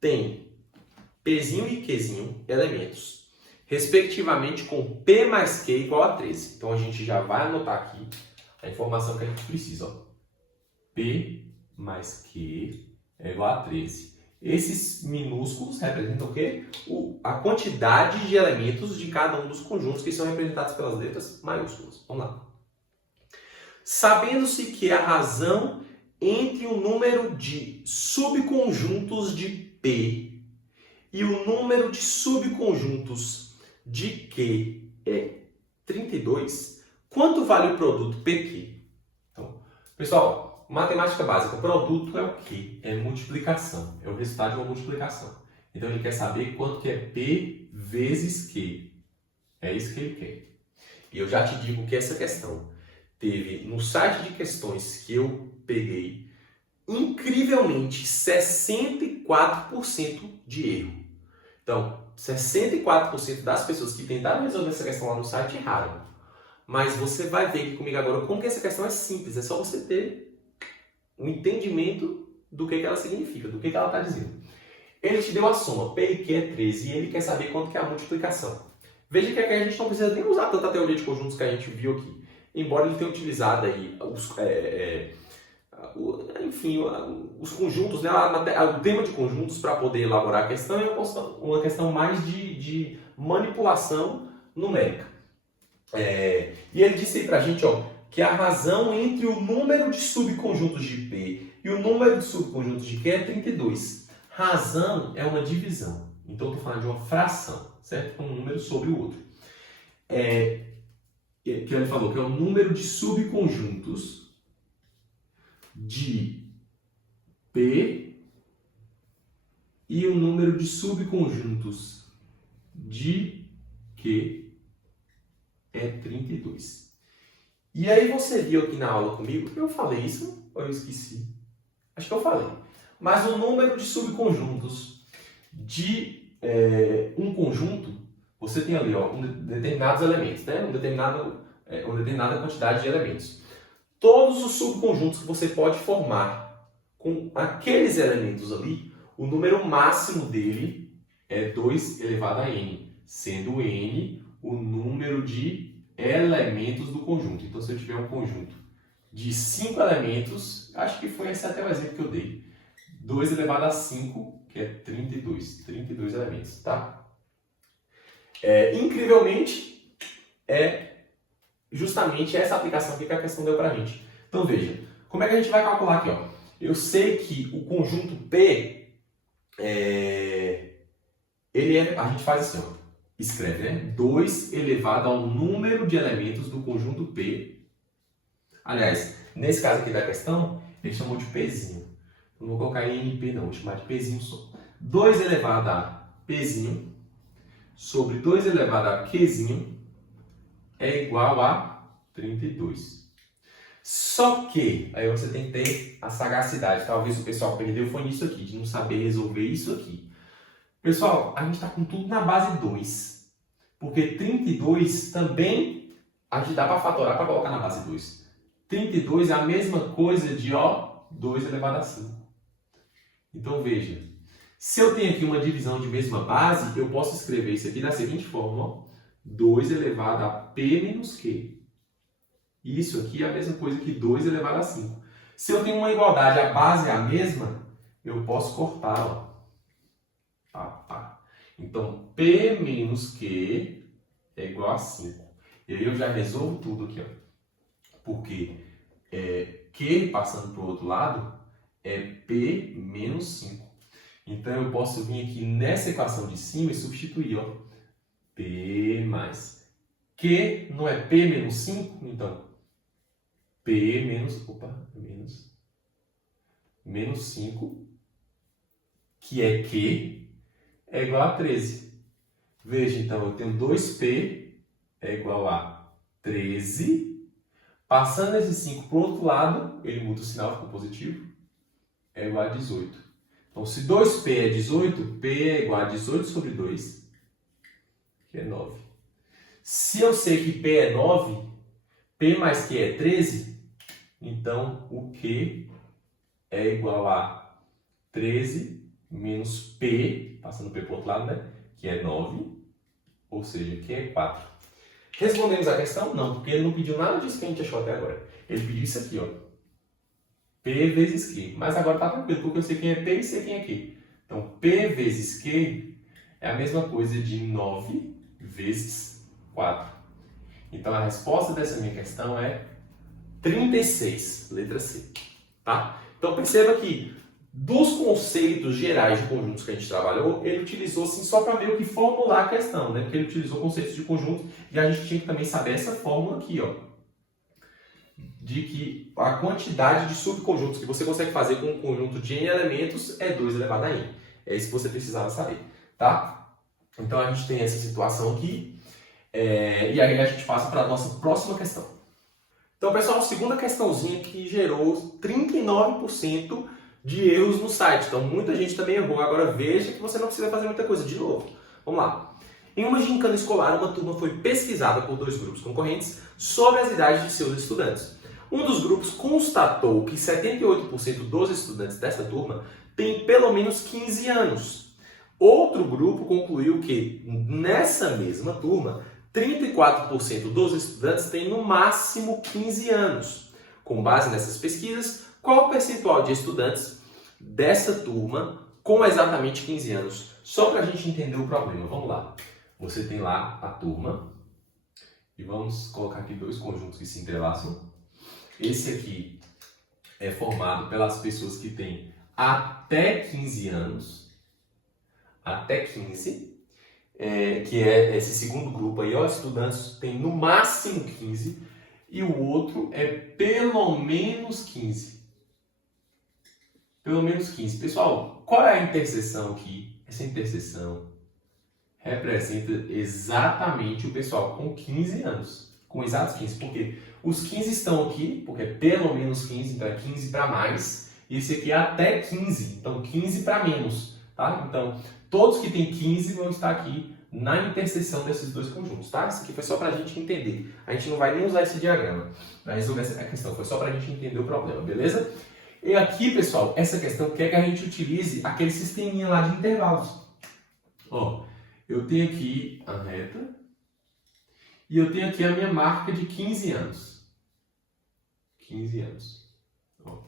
têm Pzinho e Qzinho elementos, respectivamente com P mais Q igual a 13. Então a gente já vai anotar aqui a informação que a gente precisa. Ó. P mais Q é igual a 13. Esses minúsculos representam o quê? A quantidade de elementos de cada um dos conjuntos que são representados pelas letras maiúsculas. Vamos lá. Sabendo-se que a razão entre o número de subconjuntos de P e o número de subconjuntos de Q é 32, quanto vale o produto PQ? Então, pessoal, matemática básica, produto é o quê? É multiplicação, é o resultado de uma multiplicação. Então ele quer saber quanto que é P vezes Q. É isso que ele quer. E eu já te digo que essa questão teve no site de questões que eu peguei, incrivelmente, 64% de erro. Então, 64% das pessoas que tentaram resolver essa questão lá no site erraram. Mas você vai ver aqui comigo agora como que essa questão é simples. É só você ter um entendimento do que ela significa, do que ela está dizendo. Ele te deu a soma, P e Q é 13, e ele quer saber quanto que é a multiplicação. Veja que aqui a gente não precisa nem usar tanta teoria de conjuntos que a gente viu aqui. Embora ele tenha utilizado aí os conjuntos, né? O tema de conjuntos para poder elaborar a questão é uma questão mais de manipulação numérica. E ele disse aí para a gente que a razão entre o número de subconjuntos de P e o número de subconjuntos de Q é 32. Razão é uma divisão. Então, eu estou falando de uma fração, certo? Um número sobre o outro. Que ele falou que é o número de subconjuntos de P e o número de subconjuntos de Q é 32. E aí você viu aqui na aula comigo, eu falei isso ou eu esqueci? Acho que eu falei. Mas o número de subconjuntos de um conjunto, você tem ali determinados elementos, né? Uma determinada quantidade de elementos. Todos os subconjuntos que você pode formar com aqueles elementos ali, o número máximo dele é 2 elevado a n, sendo n o número de elementos do conjunto. Então, se eu tiver um conjunto de 5 elementos, acho que foi esse até o exemplo que eu dei. 2 elevado a 5, que é 32 elementos, tá? Incrivelmente, é justamente essa aplicação aqui que a questão deu pra gente. Então, veja, como é que a gente vai calcular aqui? Eu sei que o conjunto P, a gente faz assim, escreve, né? 2 elevado ao número de elementos do conjunto P. Aliás, nesse caso aqui da questão, ele chamou de Pzinho. Não vou colocar em NP não, vou chamar de Pzinho só. 2 elevado a Pzinho sobre 2 elevado a Qzinho é igual a 32. Só que, aí você tem que ter a sagacidade, talvez o pessoal perdeu foi nisso aqui, de não saber resolver isso aqui. Pessoal, a gente está com tudo na base 2, porque 32 também a gente dá para fatorar para colocar na base 2. 32 é a mesma coisa de 2 elevado a 5. Então veja, se eu tenho aqui uma divisão de mesma base, eu posso escrever isso aqui da seguinte forma, 2 elevado a P menos Q. Isso aqui é a mesma coisa que 2 elevado a 5. Se eu tenho uma igualdade, a base é a mesma, eu posso cortar. Então, P menos Q é igual a 5. E aí eu já resolvo tudo aqui. Porque Q passando para o outro lado é P menos 5. Então, eu posso vir aqui nessa equação de cima e substituir, ó. P mais. Q não é P menos 5? Então, P menos... Opa, menos 5, que é Q, é igual a 13. Veja, então, eu tenho 2P é igual a 13. Passando esse 5 para o outro lado, ele muda o sinal, ficou positivo, é igual a 18. Então, se 2P é 18, P é igual a 18 sobre 2, que é 9. Se eu sei que P é 9, P mais Q é 13, então o Q é igual a 13 menos P, passando P para o outro lado, né? Que é 9, ou seja, Q é 4. Respondemos a questão? Não, porque ele não pediu nada disso que a gente achou até agora. Ele pediu isso aqui, ó. P vezes Q. Mas agora tá tranquilo, porque eu sei quem é P e sei quem é Q. Então, P vezes Q é a mesma coisa de 9 vezes 4. Então, a resposta dessa minha questão é 36, letra C. Tá? Então, perceba que dos conceitos gerais de conjuntos que a gente trabalhou, ele utilizou assim, só para meio que formular a questão, né? Porque ele utilizou conceitos de conjunto e a gente tinha que também saber essa fórmula aqui, ó. De que a quantidade de subconjuntos que você consegue fazer com um conjunto de n elementos é 2 elevado a n. É isso que você precisava saber, tá? Então a gente tem essa situação aqui, e aí a gente passa para a nossa próxima questão. Então, pessoal, segunda questãozinha que gerou 39% de erros no site. Então, muita gente também errou. Agora veja que você não precisa fazer muita coisa. De novo, vamos lá. Em uma gincana escolar, uma turma foi pesquisada por 2 grupos concorrentes sobre as idades de seus estudantes. Um dos grupos constatou que 78% dos estudantes dessa turma têm pelo menos 15 anos. Outro grupo concluiu que, nessa mesma turma, 34% dos estudantes têm no máximo 15 anos. Com base nessas pesquisas, qual o percentual de estudantes dessa turma com exatamente 15 anos? Só para a gente entender o problema. Vamos lá. Você tem lá a turma e vamos colocar aqui 2 conjuntos que se entrelaçam. Esse aqui é formado pelas pessoas que têm até 15 anos, até 15, que é esse segundo grupo aí, ó, estudantes têm no máximo 15, e o outro é pelo menos 15. Pelo menos 15. Pessoal, qual é a interseção aqui? Essa interseção representa exatamente o pessoal com 15 anos. Com exatos 15. Por quê? Os 15 estão aqui, porque é pelo menos 15, então é 15 para mais. E esse aqui é até 15, então 15 para menos. Tá? Então, todos que têm 15 vão estar aqui na interseção desses 2 conjuntos. Tá? Isso aqui foi só para a gente entender. A gente não vai nem usar esse diagrama para resolver essa questão. Foi só para a gente entender o problema, beleza? E aqui, pessoal, essa questão quer que a gente utilize aquele sisteminha lá de intervalos. Ó, eu tenho aqui a reta e eu tenho aqui a minha marca de 15 anos. 15 anos. Ó.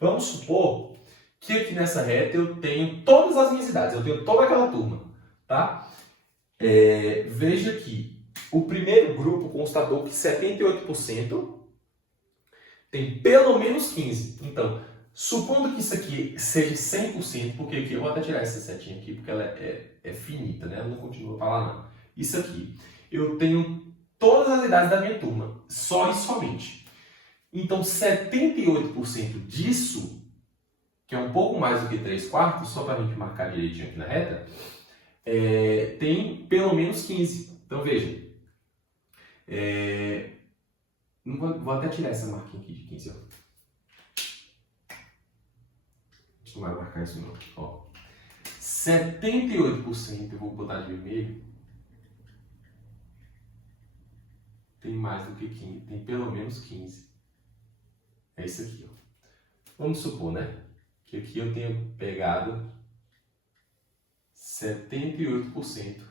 Vamos supor que aqui nessa reta eu tenho todas as minhas idades, eu tenho toda aquela turma, tá? Veja que o primeiro grupo constatou que 78% tem pelo menos 15. Então, supondo que isso aqui seja 100%, porque aqui eu vou até tirar essa setinha aqui, porque ela é finita, né? Ela não continua para lá, não. Isso aqui, eu tenho todas as idades da minha turma, só e somente. Então, 78% disso, que é um pouco mais do que 3/4, só para a gente marcar direitinho aqui na reta, tem pelo menos 15. Então, veja. Vou até tirar essa marquinha aqui de 15. Ó. A gente não vai marcar isso não. Ó. 78%, eu vou botar de vermelho, tem mais do que 15, tem pelo menos 15. É isso aqui, ó. Vamos supor, né? Que aqui eu tenho pegado 78%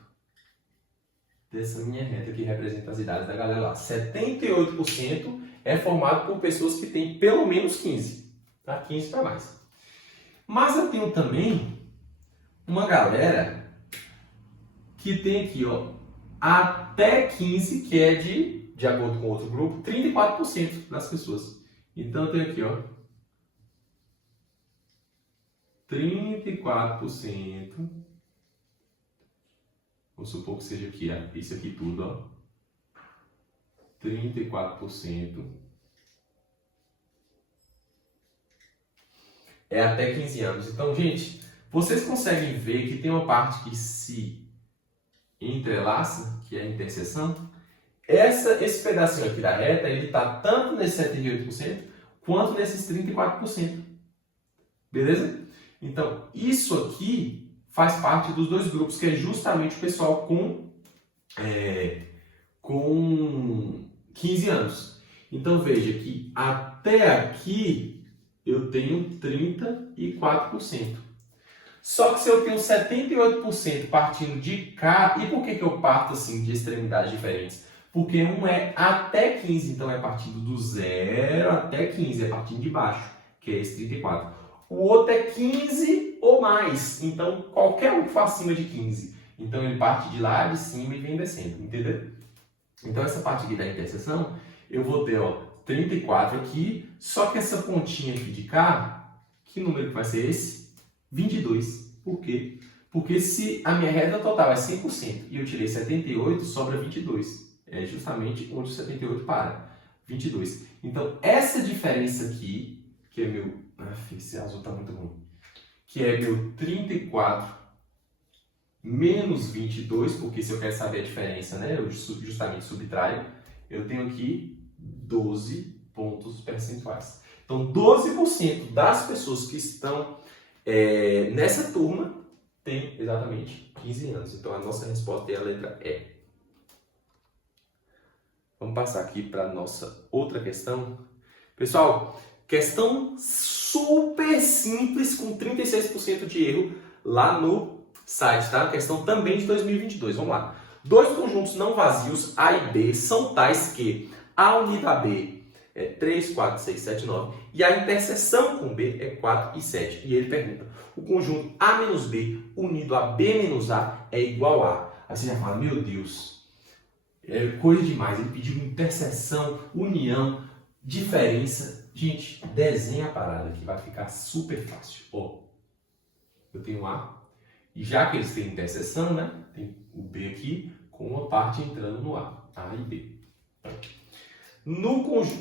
dessa minha reta que representa as idades da galera lá. 78% é formado por pessoas que têm pelo menos 15. Tá? 15 para mais. Mas eu tenho também uma galera que tem aqui, ó, até 15, que é de acordo com outro grupo, 34% das pessoas. Então eu tenho aqui, ó, 34%. Vamos supor que seja aqui, isso aqui tudo, ó. 34% é até 15 anos. Então, gente, vocês conseguem ver que tem uma parte que se entrelaça, que é a interseção. Esse pedacinho aqui da reta, ele está tanto nesse 78% quanto nesses 34%. Beleza? Então, isso aqui faz parte dos dois grupos, que é justamente o pessoal com 15 anos. Então, veja que até aqui eu tenho 34%. Só que se eu tenho 78% partindo de cá, e por que eu parto assim de extremidades diferentes? Porque um é até 15, então é partindo do 0 até 15, é partindo de baixo, que é esse 34. O outro é 15 ou mais, então qualquer um que for acima de 15. Então ele parte de lá de cima e vem descendo, entendeu? Então essa parte aqui da interseção, eu vou ter 34 aqui, só que essa pontinha aqui de cá, que número que vai ser esse? 22. Por quê? Porque se a minha reta total é 100% e eu tirei 78, sobra 22. É justamente onde o 78 para. 22. Então, essa diferença aqui, que é meu... esse azul está muito ruim. Que é meu 34 menos 22, porque se eu quero saber a diferença, né, eu justamente subtraio, eu tenho aqui 12 pontos percentuais. Então, 12% das pessoas que estão nessa turma tem exatamente 15 anos. Então, a nossa resposta é a letra E. Vamos passar aqui para a nossa outra questão. Pessoal, questão super simples, com 36% de erro lá no site, tá? Questão também de 2022. Vamos lá. Dois conjuntos não vazios, A e B, são tais que A unido a B é 3, 4, 6, 7, 9 e a interseção com B é 4 e 7. E ele pergunta, o conjunto A menos B unido a B menos A é igual a... Aí você já fala, meu Deus, é coisa demais. Ele pediu interseção, união, diferença. Gente, desenha a parada que vai ficar super fácil. Ó, eu tenho A, e já que eles têm interseção, né? Tem o B aqui com uma parte entrando no A e B.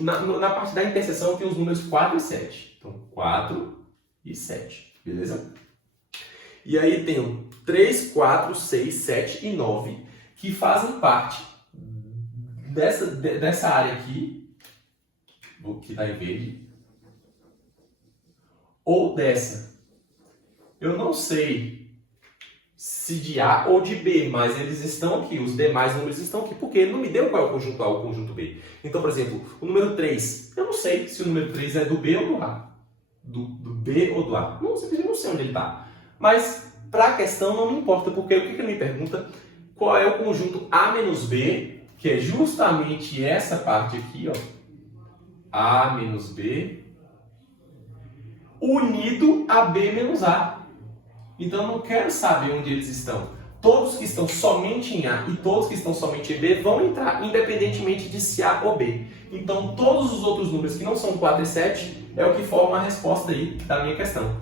Na parte da interseção eu tenho os números 4 e 7. Então, 4 e 7, beleza? E aí tenho 3, 4, 6, 7 e 9 que fazem parte dessa área aqui, que está em verde, ou dessa. Eu não sei se de A ou de B, mas eles estão aqui, os demais números estão aqui, porque ele não me deu qual é o conjunto A ou o conjunto B. Então, por exemplo, o número 3, eu não sei se o número 3 é do B ou do A. Do B ou do A. Não, simplesmente não sei onde ele está. Mas, para a questão, não me importa, porque o que ele me pergunta? Qual é o conjunto A menos B, que é justamente essa parte aqui, ó. A menos B unido a B menos A. Então, eu não quero saber onde eles estão. Todos que estão somente em A e todos que estão somente em B vão entrar, independentemente de se A ou B. Então, todos os outros números que não são 4 e 7 é o que forma a resposta aí da minha questão.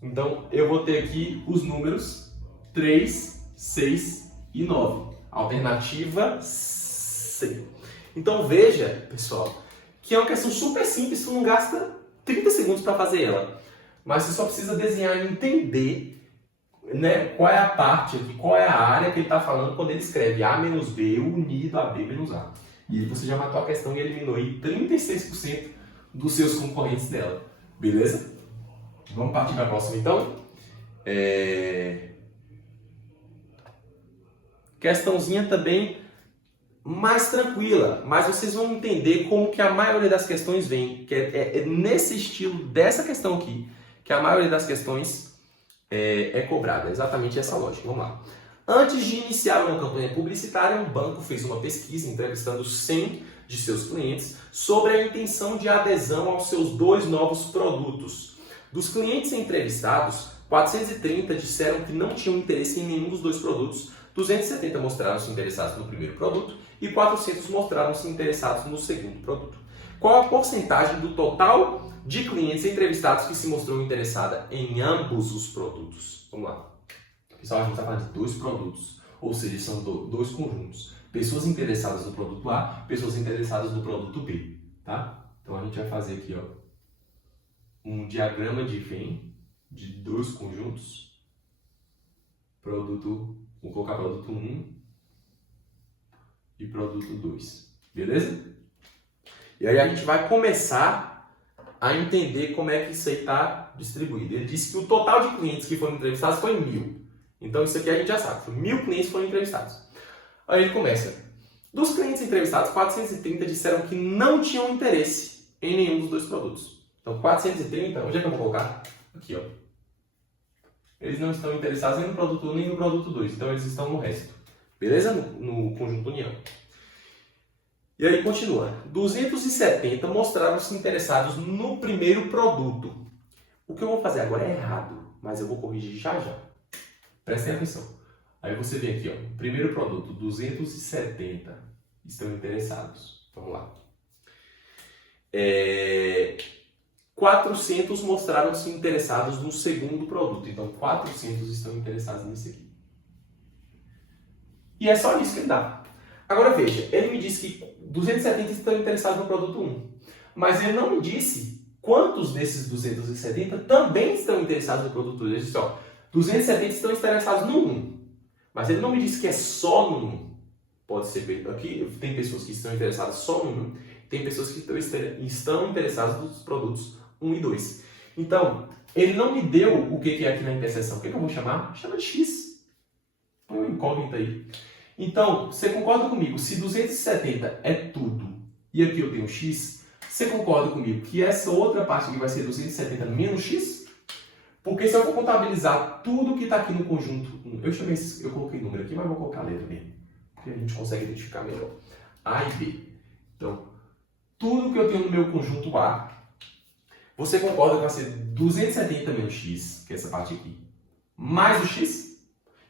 Então, eu vou ter aqui os números 3, 6 e 9. Alternativa C. Então, veja, pessoal, que é uma questão super simples, tu não gasta 30 segundos para fazer ela. Mas você só precisa desenhar e entender, né, qual é a parte aqui, qual é a área que ele está falando quando ele escreve A menos B unido a B menos A. E aí você já matou a questão e eliminou aí 36% dos seus concorrentes dela. Beleza? Vamos partir para a próxima então. Questãozinha também mais tranquila, mas vocês vão entender como que a maioria das questões vem, que é nesse estilo dessa questão aqui, que a maioria das questões é cobrada, exatamente essa lógica. Vamos lá. Antes de iniciar uma campanha publicitária, um banco fez uma pesquisa entrevistando 100 de seus clientes sobre a intenção de adesão aos seus 2 novos produtos. Dos clientes entrevistados, 430 disseram que não tinham interesse em nenhum dos 2 produtos, 270 mostraram-se interessados no primeiro produto e 400 mostraram-se interessados no segundo produto. Qual a porcentagem do total de clientes entrevistados que se mostrou interessada em ambos os produtos? Vamos lá. Pessoal, a gente está falando de 2 produtos, ou seja, são 2 conjuntos. Pessoas interessadas no produto A, pessoas interessadas no produto B, tá? Então a gente vai fazer aqui, ó, um diagrama de Venn de 2 conjuntos. Vou colocar produto 1 e produto 2, beleza? E aí a gente vai começar a entender como é que isso aí está distribuído. Ele disse que o total de clientes que foram entrevistados foi 1.000. Então isso aqui a gente já sabe, 1.000 clientes foram entrevistados. Aí ele começa. Dos clientes entrevistados, 430 disseram que não tinham interesse em nenhum dos 2 produtos. Então 430, onde é que eu vou colocar? Aqui, ó. Eles não estão interessados nem no produto 1 nem no produto 2, então eles estão no resto. Beleza? No conjunto união. E aí continua. 270 mostraram-se interessados no primeiro produto. O que eu vou fazer agora é errado, mas eu vou corrigir já já. Prestem atenção. Aí você vem aqui, ó, primeiro produto, 270 estão interessados. Vamos lá. 400 mostraram-se interessados no segundo produto. Então, 400 estão interessados nesse aqui. E é só isso que ele dá. Agora veja, ele me disse que 270 estão interessados no produto 1. Mas ele não me disse quantos desses 270 também estão interessados no produto 2. Ele disse, ó, 270 estão interessados no 1. Mas ele não me disse que é só no 1. Pode ser aqui, tem pessoas que estão interessadas só no 1. Tem pessoas que estão interessadas nos produtos 1 e 2. Então, ele não me deu o que é aqui na interseção. O que eu vou chamar? Chama de X. Põe uma incógnita aí. Então, você concorda comigo? Se 270 é tudo e aqui eu tenho X, você concorda comigo que essa outra parte aqui vai ser 270 menos X? Porque se eu for contabilizar tudo que está aqui no conjunto, eu coloquei número aqui, mas vou colocar a letra mesmo, porque a gente consegue identificar melhor. A e B. Então, tudo que eu tenho no meu conjunto A, você concorda que vai ser 270 menos X, que é essa parte aqui, mais o X,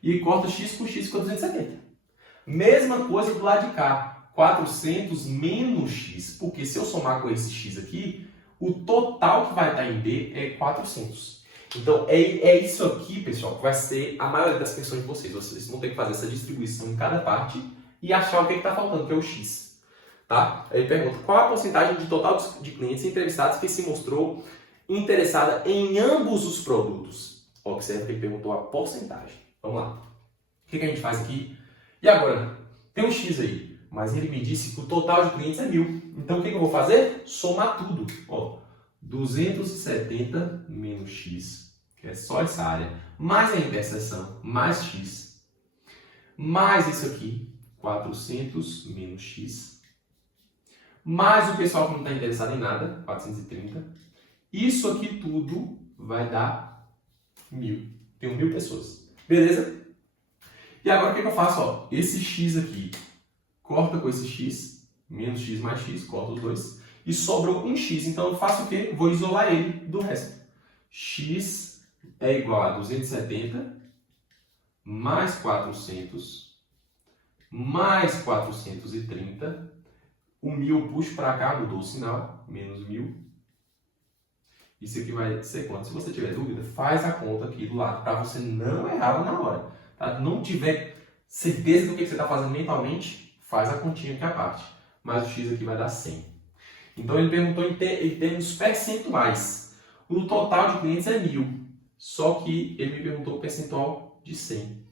e corta X com X ficou 270. Mesma coisa do lado de cá, 400 menos X, porque se eu somar com esse X aqui, o total que vai estar em B é 400. Então, é isso aqui, pessoal, que vai ser a maioria das questões de vocês. Vocês vão ter que fazer essa distribuição em cada parte e achar o que está faltando, que é o X. Tá? Aí ele pergunta, qual a porcentagem de total de clientes entrevistados que se mostrou interessada em ambos os produtos? Observe que ele perguntou a porcentagem. Vamos lá. O que a gente faz aqui? E agora, tem um X aí, mas ele me disse que o total de clientes é 1.000. Então, o que eu vou fazer? Somar tudo. Ó, 270 menos X, que é só essa área, mais a interseção, mais X, mais isso aqui, 400 menos X, mais o pessoal que não está interessado em nada, 430. Isso aqui tudo vai dar 1.000. Tenho 1.000 pessoas. Beleza? E agora o que eu faço? Ó, esse X aqui, corta com esse X, menos X mais X, corta os dois, e sobrou um X. Então eu faço o quê? Vou isolar ele do resto. X é igual a 270 mais 400 mais 430. O 1.000 eu puxo para cá, mudou o sinal, menos 1.000. Isso aqui vai ser quanto? Se você tiver dúvida, faz a conta aqui do lado, para você não errar na hora. Tá? Não tiver certeza do que você está fazendo mentalmente, faz a continha aqui à parte. Mas o X aqui vai dar 100. Então ele perguntou em termos percentuais. O total de clientes é 1.000. Só que ele me perguntou o percentual de 100.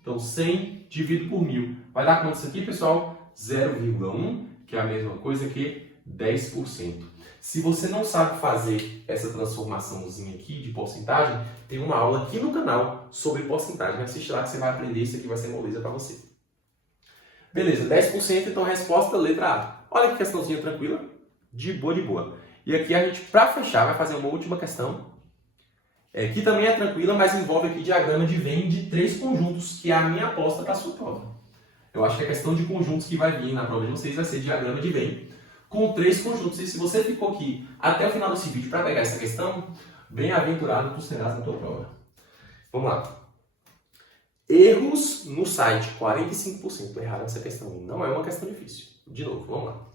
Então 100 dividido por 1.000. Vai dar quanto isso aqui, pessoal? 0,1, que é a mesma coisa que 10%. Se você não sabe fazer essa transformaçãozinha aqui de porcentagem, tem uma aula aqui no canal sobre porcentagem. Assiste lá que você vai aprender, isso aqui vai ser moleza para você. Beleza, 10%, então a resposta letra A. Olha que questãozinha tranquila, de boa, de boa. E aqui a gente, para fechar, vai fazer uma última questão, que também é tranquila, mas envolve aqui diagrama de Venn de 3 conjuntos, que é a minha aposta para a sua prova. Eu acho que a questão de conjuntos que vai vir na prova de vocês vai ser diagrama de Venn com 3 conjuntos. E se você ficou aqui até o final desse vídeo para pegar essa questão, bem-aventurado tu serás na tua prova. Vamos lá. Erros no site, 45% erraram essa questão. Não é uma questão difícil. De novo, vamos lá.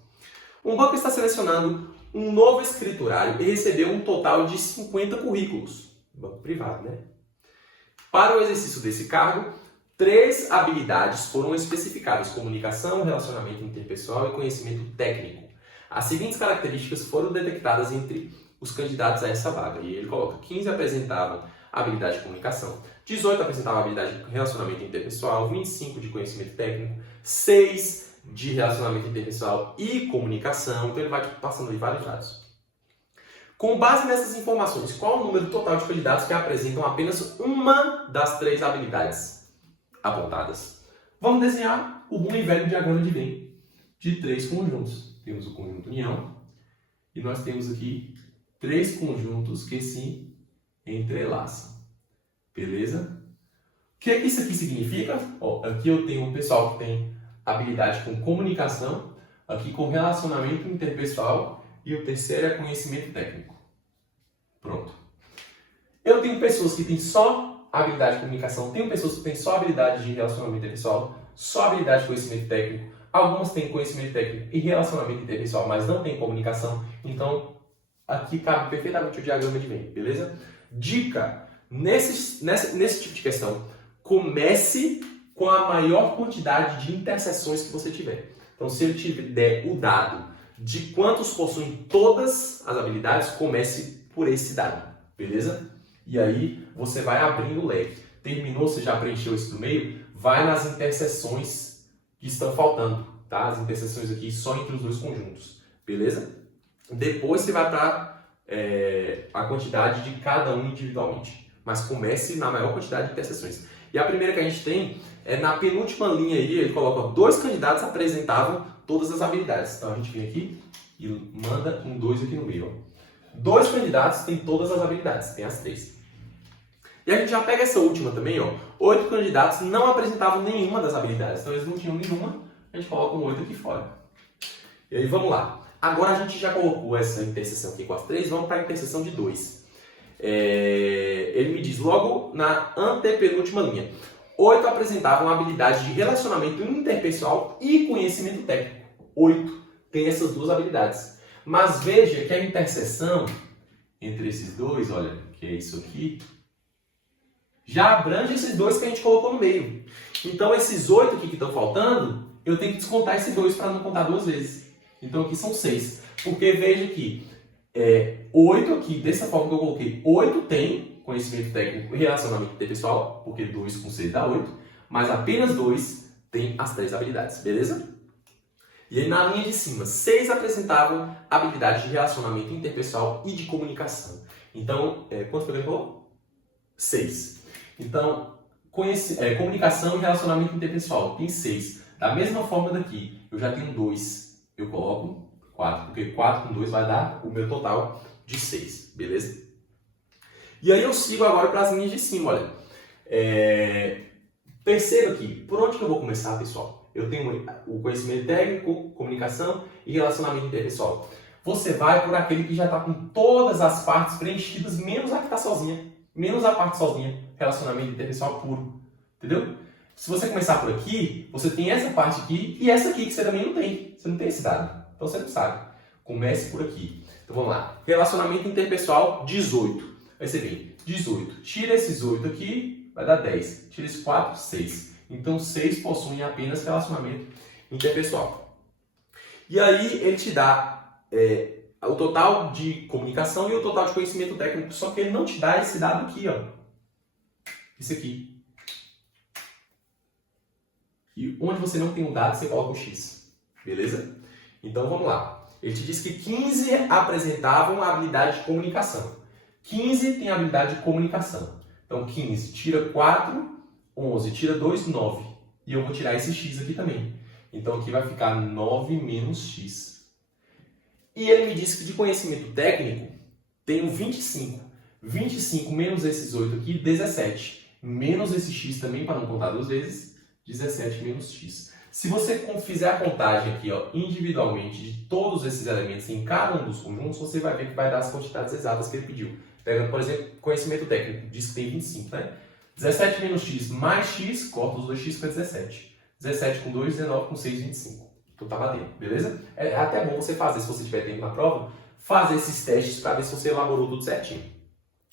Um banco está selecionando um novo escriturário e recebeu um total de 50 currículos. Banco privado, né? Para o exercício desse cargo, 3 habilidades foram especificadas: comunicação, relacionamento interpessoal e conhecimento técnico. As seguintes características foram detectadas entre os candidatos a essa vaga. E ele coloca: 15 apresentavam habilidade de comunicação, 18 apresentavam habilidade de relacionamento interpessoal, 25 de conhecimento técnico, 6 de relacionamento interpessoal e comunicação. Então ele vai passando aí vários dados. Com base nessas informações, qual o número total de candidatos que apresentam apenas uma das 3 habilidades apontadas? Vamos desenhar o bom e velho diagrama de Venn de 3 conjuntos. Temos o conjunto união e nós temos aqui 3 conjuntos que se entrelaçam. Beleza? O que é que isso aqui significa? Ó, aqui eu tenho um pessoal que tem habilidade com comunicação, aqui com relacionamento interpessoal e o terceiro é conhecimento técnico. Pronto. Eu tenho pessoas que têm só habilidade de comunicação, tenho pessoas que têm só habilidade de relacionamento interpessoal, só habilidade de conhecimento técnico, algumas têm conhecimento técnico e relacionamento interpessoal, mas não têm comunicação. Então, aqui cabe perfeitamente o diagrama de Venn, beleza? Dica: nesse tipo de questão, comece com a maior quantidade de interseções que você tiver. Então, se eu te der o dado de quantos possuem todas as habilidades, comece por esse dado, beleza? E aí, você vai abrindo o leque. Terminou, você já preencheu isso do meio, vai nas interseções que estão faltando, tá? As interseções aqui só entre os 2 conjuntos, beleza? Depois você vai para a quantidade de cada um individualmente, mas comece na maior quantidade de interseções. E a primeira que a gente tem é na penúltima linha aí, ele coloca: 2 candidatos apresentavam todas as habilidades. Então a gente vem aqui e manda um 2 aqui no meio. Ó. 2 candidatos têm todas as habilidades, tem as 3. E a gente já pega essa última também, ó. 8 candidatos não apresentavam nenhuma das habilidades, então eles não tinham nenhuma, a gente coloca um 8 aqui fora. E aí vamos lá. Agora a gente já colocou essa interseção aqui com as 3, vamos para a interseção de 2. Ele me diz logo na antepenúltima linha: 8 apresentavam habilidade de relacionamento interpessoal e conhecimento técnico. 8 tem essas 2 habilidades. Mas veja que a interseção entre esses 2, olha, que é isso aqui, já abrange esses 2 que a gente colocou no meio. Então esses 8 aqui que estão faltando, eu tenho que descontar esse 2 para não contar 2 vezes. Então aqui são 6. Porque veja que 8 aqui, dessa forma que eu coloquei, 8 tem conhecimento técnico e relacionamento interpessoal, porque 2 com 6 dá 8, mas apenas 2 tem as 3 habilidades, beleza? E aí na linha de cima, 6 apresentavam habilidade de relacionamento interpessoal e de comunicação. Então, quanto foi que ele falou? 6. Então, comunicação e relacionamento interpessoal tem 6. Da mesma forma daqui, eu já tenho 2. Eu coloco 4, porque 4 com 2 vai dar o meu total de 6, beleza? E aí eu sigo agora para as linhas de cima, olha. Perceba aqui, por onde que eu vou começar, pessoal? Eu tenho o conhecimento técnico, comunicação e relacionamento interpessoal. Você vai por aquele que já está com todas as partes preenchidas, menos a que está sozinha. Menos a parte sozinha, relacionamento interpessoal puro. Entendeu? Se você começar por aqui, você tem essa parte aqui e essa aqui que você também não tem. Você não tem esse dado. Então você não sabe. Comece por aqui. Então vamos lá. Relacionamento interpessoal, 18. Aí você vem, 18. Tira esses 8 aqui, vai dar 10. Tira esses 4, 6. Então 6 possuem apenas relacionamento interpessoal. E aí ele te dá o total de comunicação e o total de conhecimento técnico, só que ele não te dá esse dado aqui, ó. Esse aqui. E onde você não tem um dado, você coloca um X. Beleza? Então vamos lá. Ele te diz que 15 apresentavam a habilidade de comunicação. 15 tem a habilidade de comunicação. Então 15 tira 4, 11 tira 2, 9. E eu vou tirar esse X aqui também. Então aqui vai ficar 9 menos X. E ele me disse que de conhecimento técnico tenho 25. 25 menos esses 8 aqui, 17. Menos esse X também, para não contar 2 vezes, 17 menos X. Se você fizer a contagem aqui, ó, individualmente de todos esses elementos em cada um dos conjuntos, você vai ver que vai dar as quantidades exatas que ele pediu. Pegando, por exemplo, conhecimento técnico, diz que tem 25, né? 17 menos X mais X, corta os 2X para 17. 17 com 2, 19 com 6, 25. Tu tá batendo, beleza? É até bom você fazer, se você tiver tempo na prova, fazer esses testes para ver se você elaborou tudo certinho.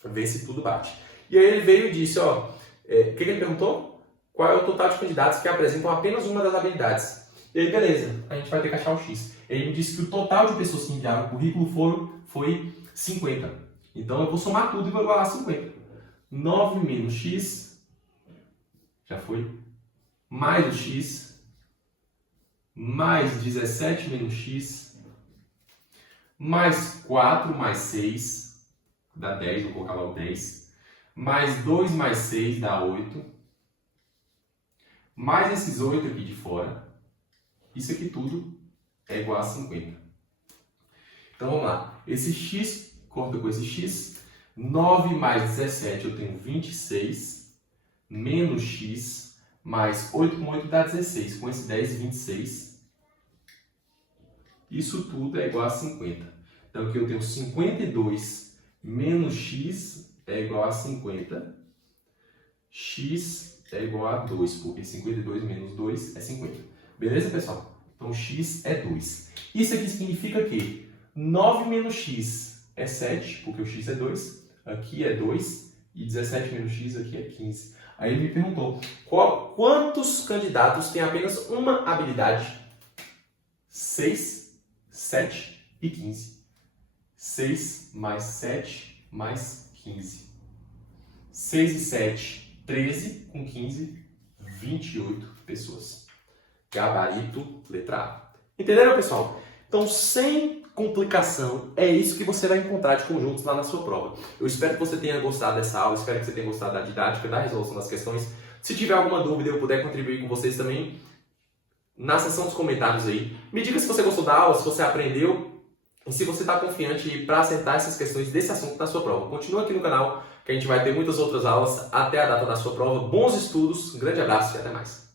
Ver se tudo bate. E aí ele veio e disse, ó, o que ele perguntou? Qual é o total de candidatos que apresentam apenas uma das habilidades? E aí, beleza, a gente vai ter que achar o X. Ele me disse que o total de pessoas que enviaram o currículo foi 50. Então eu vou somar tudo e vou igualar 50. 9 menos X, já foi, mais o X, mais 17 menos X, mais 4 mais 6, dá 10, vou colocar logo 10, mais 2 mais 6 dá 8, mais esses 8 aqui de fora, isso aqui tudo é igual a 50. Então vamos lá, esse X corta com esse X, 9 mais 17 eu tenho 26, menos X, mais 8 com 8 dá 16, com esse 10, 26. Isso tudo é igual a 50. Então aqui eu tenho 52 menos X é igual a 50. X é igual a 2, porque 52 menos 2 é 50. Beleza, pessoal? Então X é 2. Isso aqui significa que 9 menos X é 7, porque o X é 2. Aqui é 2. E 17 menos X aqui é 15. Aí ele me perguntou, quantos candidatos têm apenas uma habilidade? 6, 7 e 15. 6 mais 7 mais 15. 6 e 7, 13, com 15, 28 pessoas. Gabarito, letra A. Entenderam, pessoal? Então, sem complicação, é isso que você vai encontrar de conjuntos lá na sua prova. Eu espero que você tenha gostado dessa aula, espero que você tenha gostado da didática, da resolução das questões. Se tiver alguma dúvida, eu puder contribuir com vocês também na seção dos comentários aí. Me diga se você gostou da aula, se você aprendeu e se você está confiante para acertar essas questões desse assunto na sua prova. Continua aqui no canal, que a gente vai ter muitas outras aulas até a data da sua prova. Bons estudos, um grande abraço e até mais.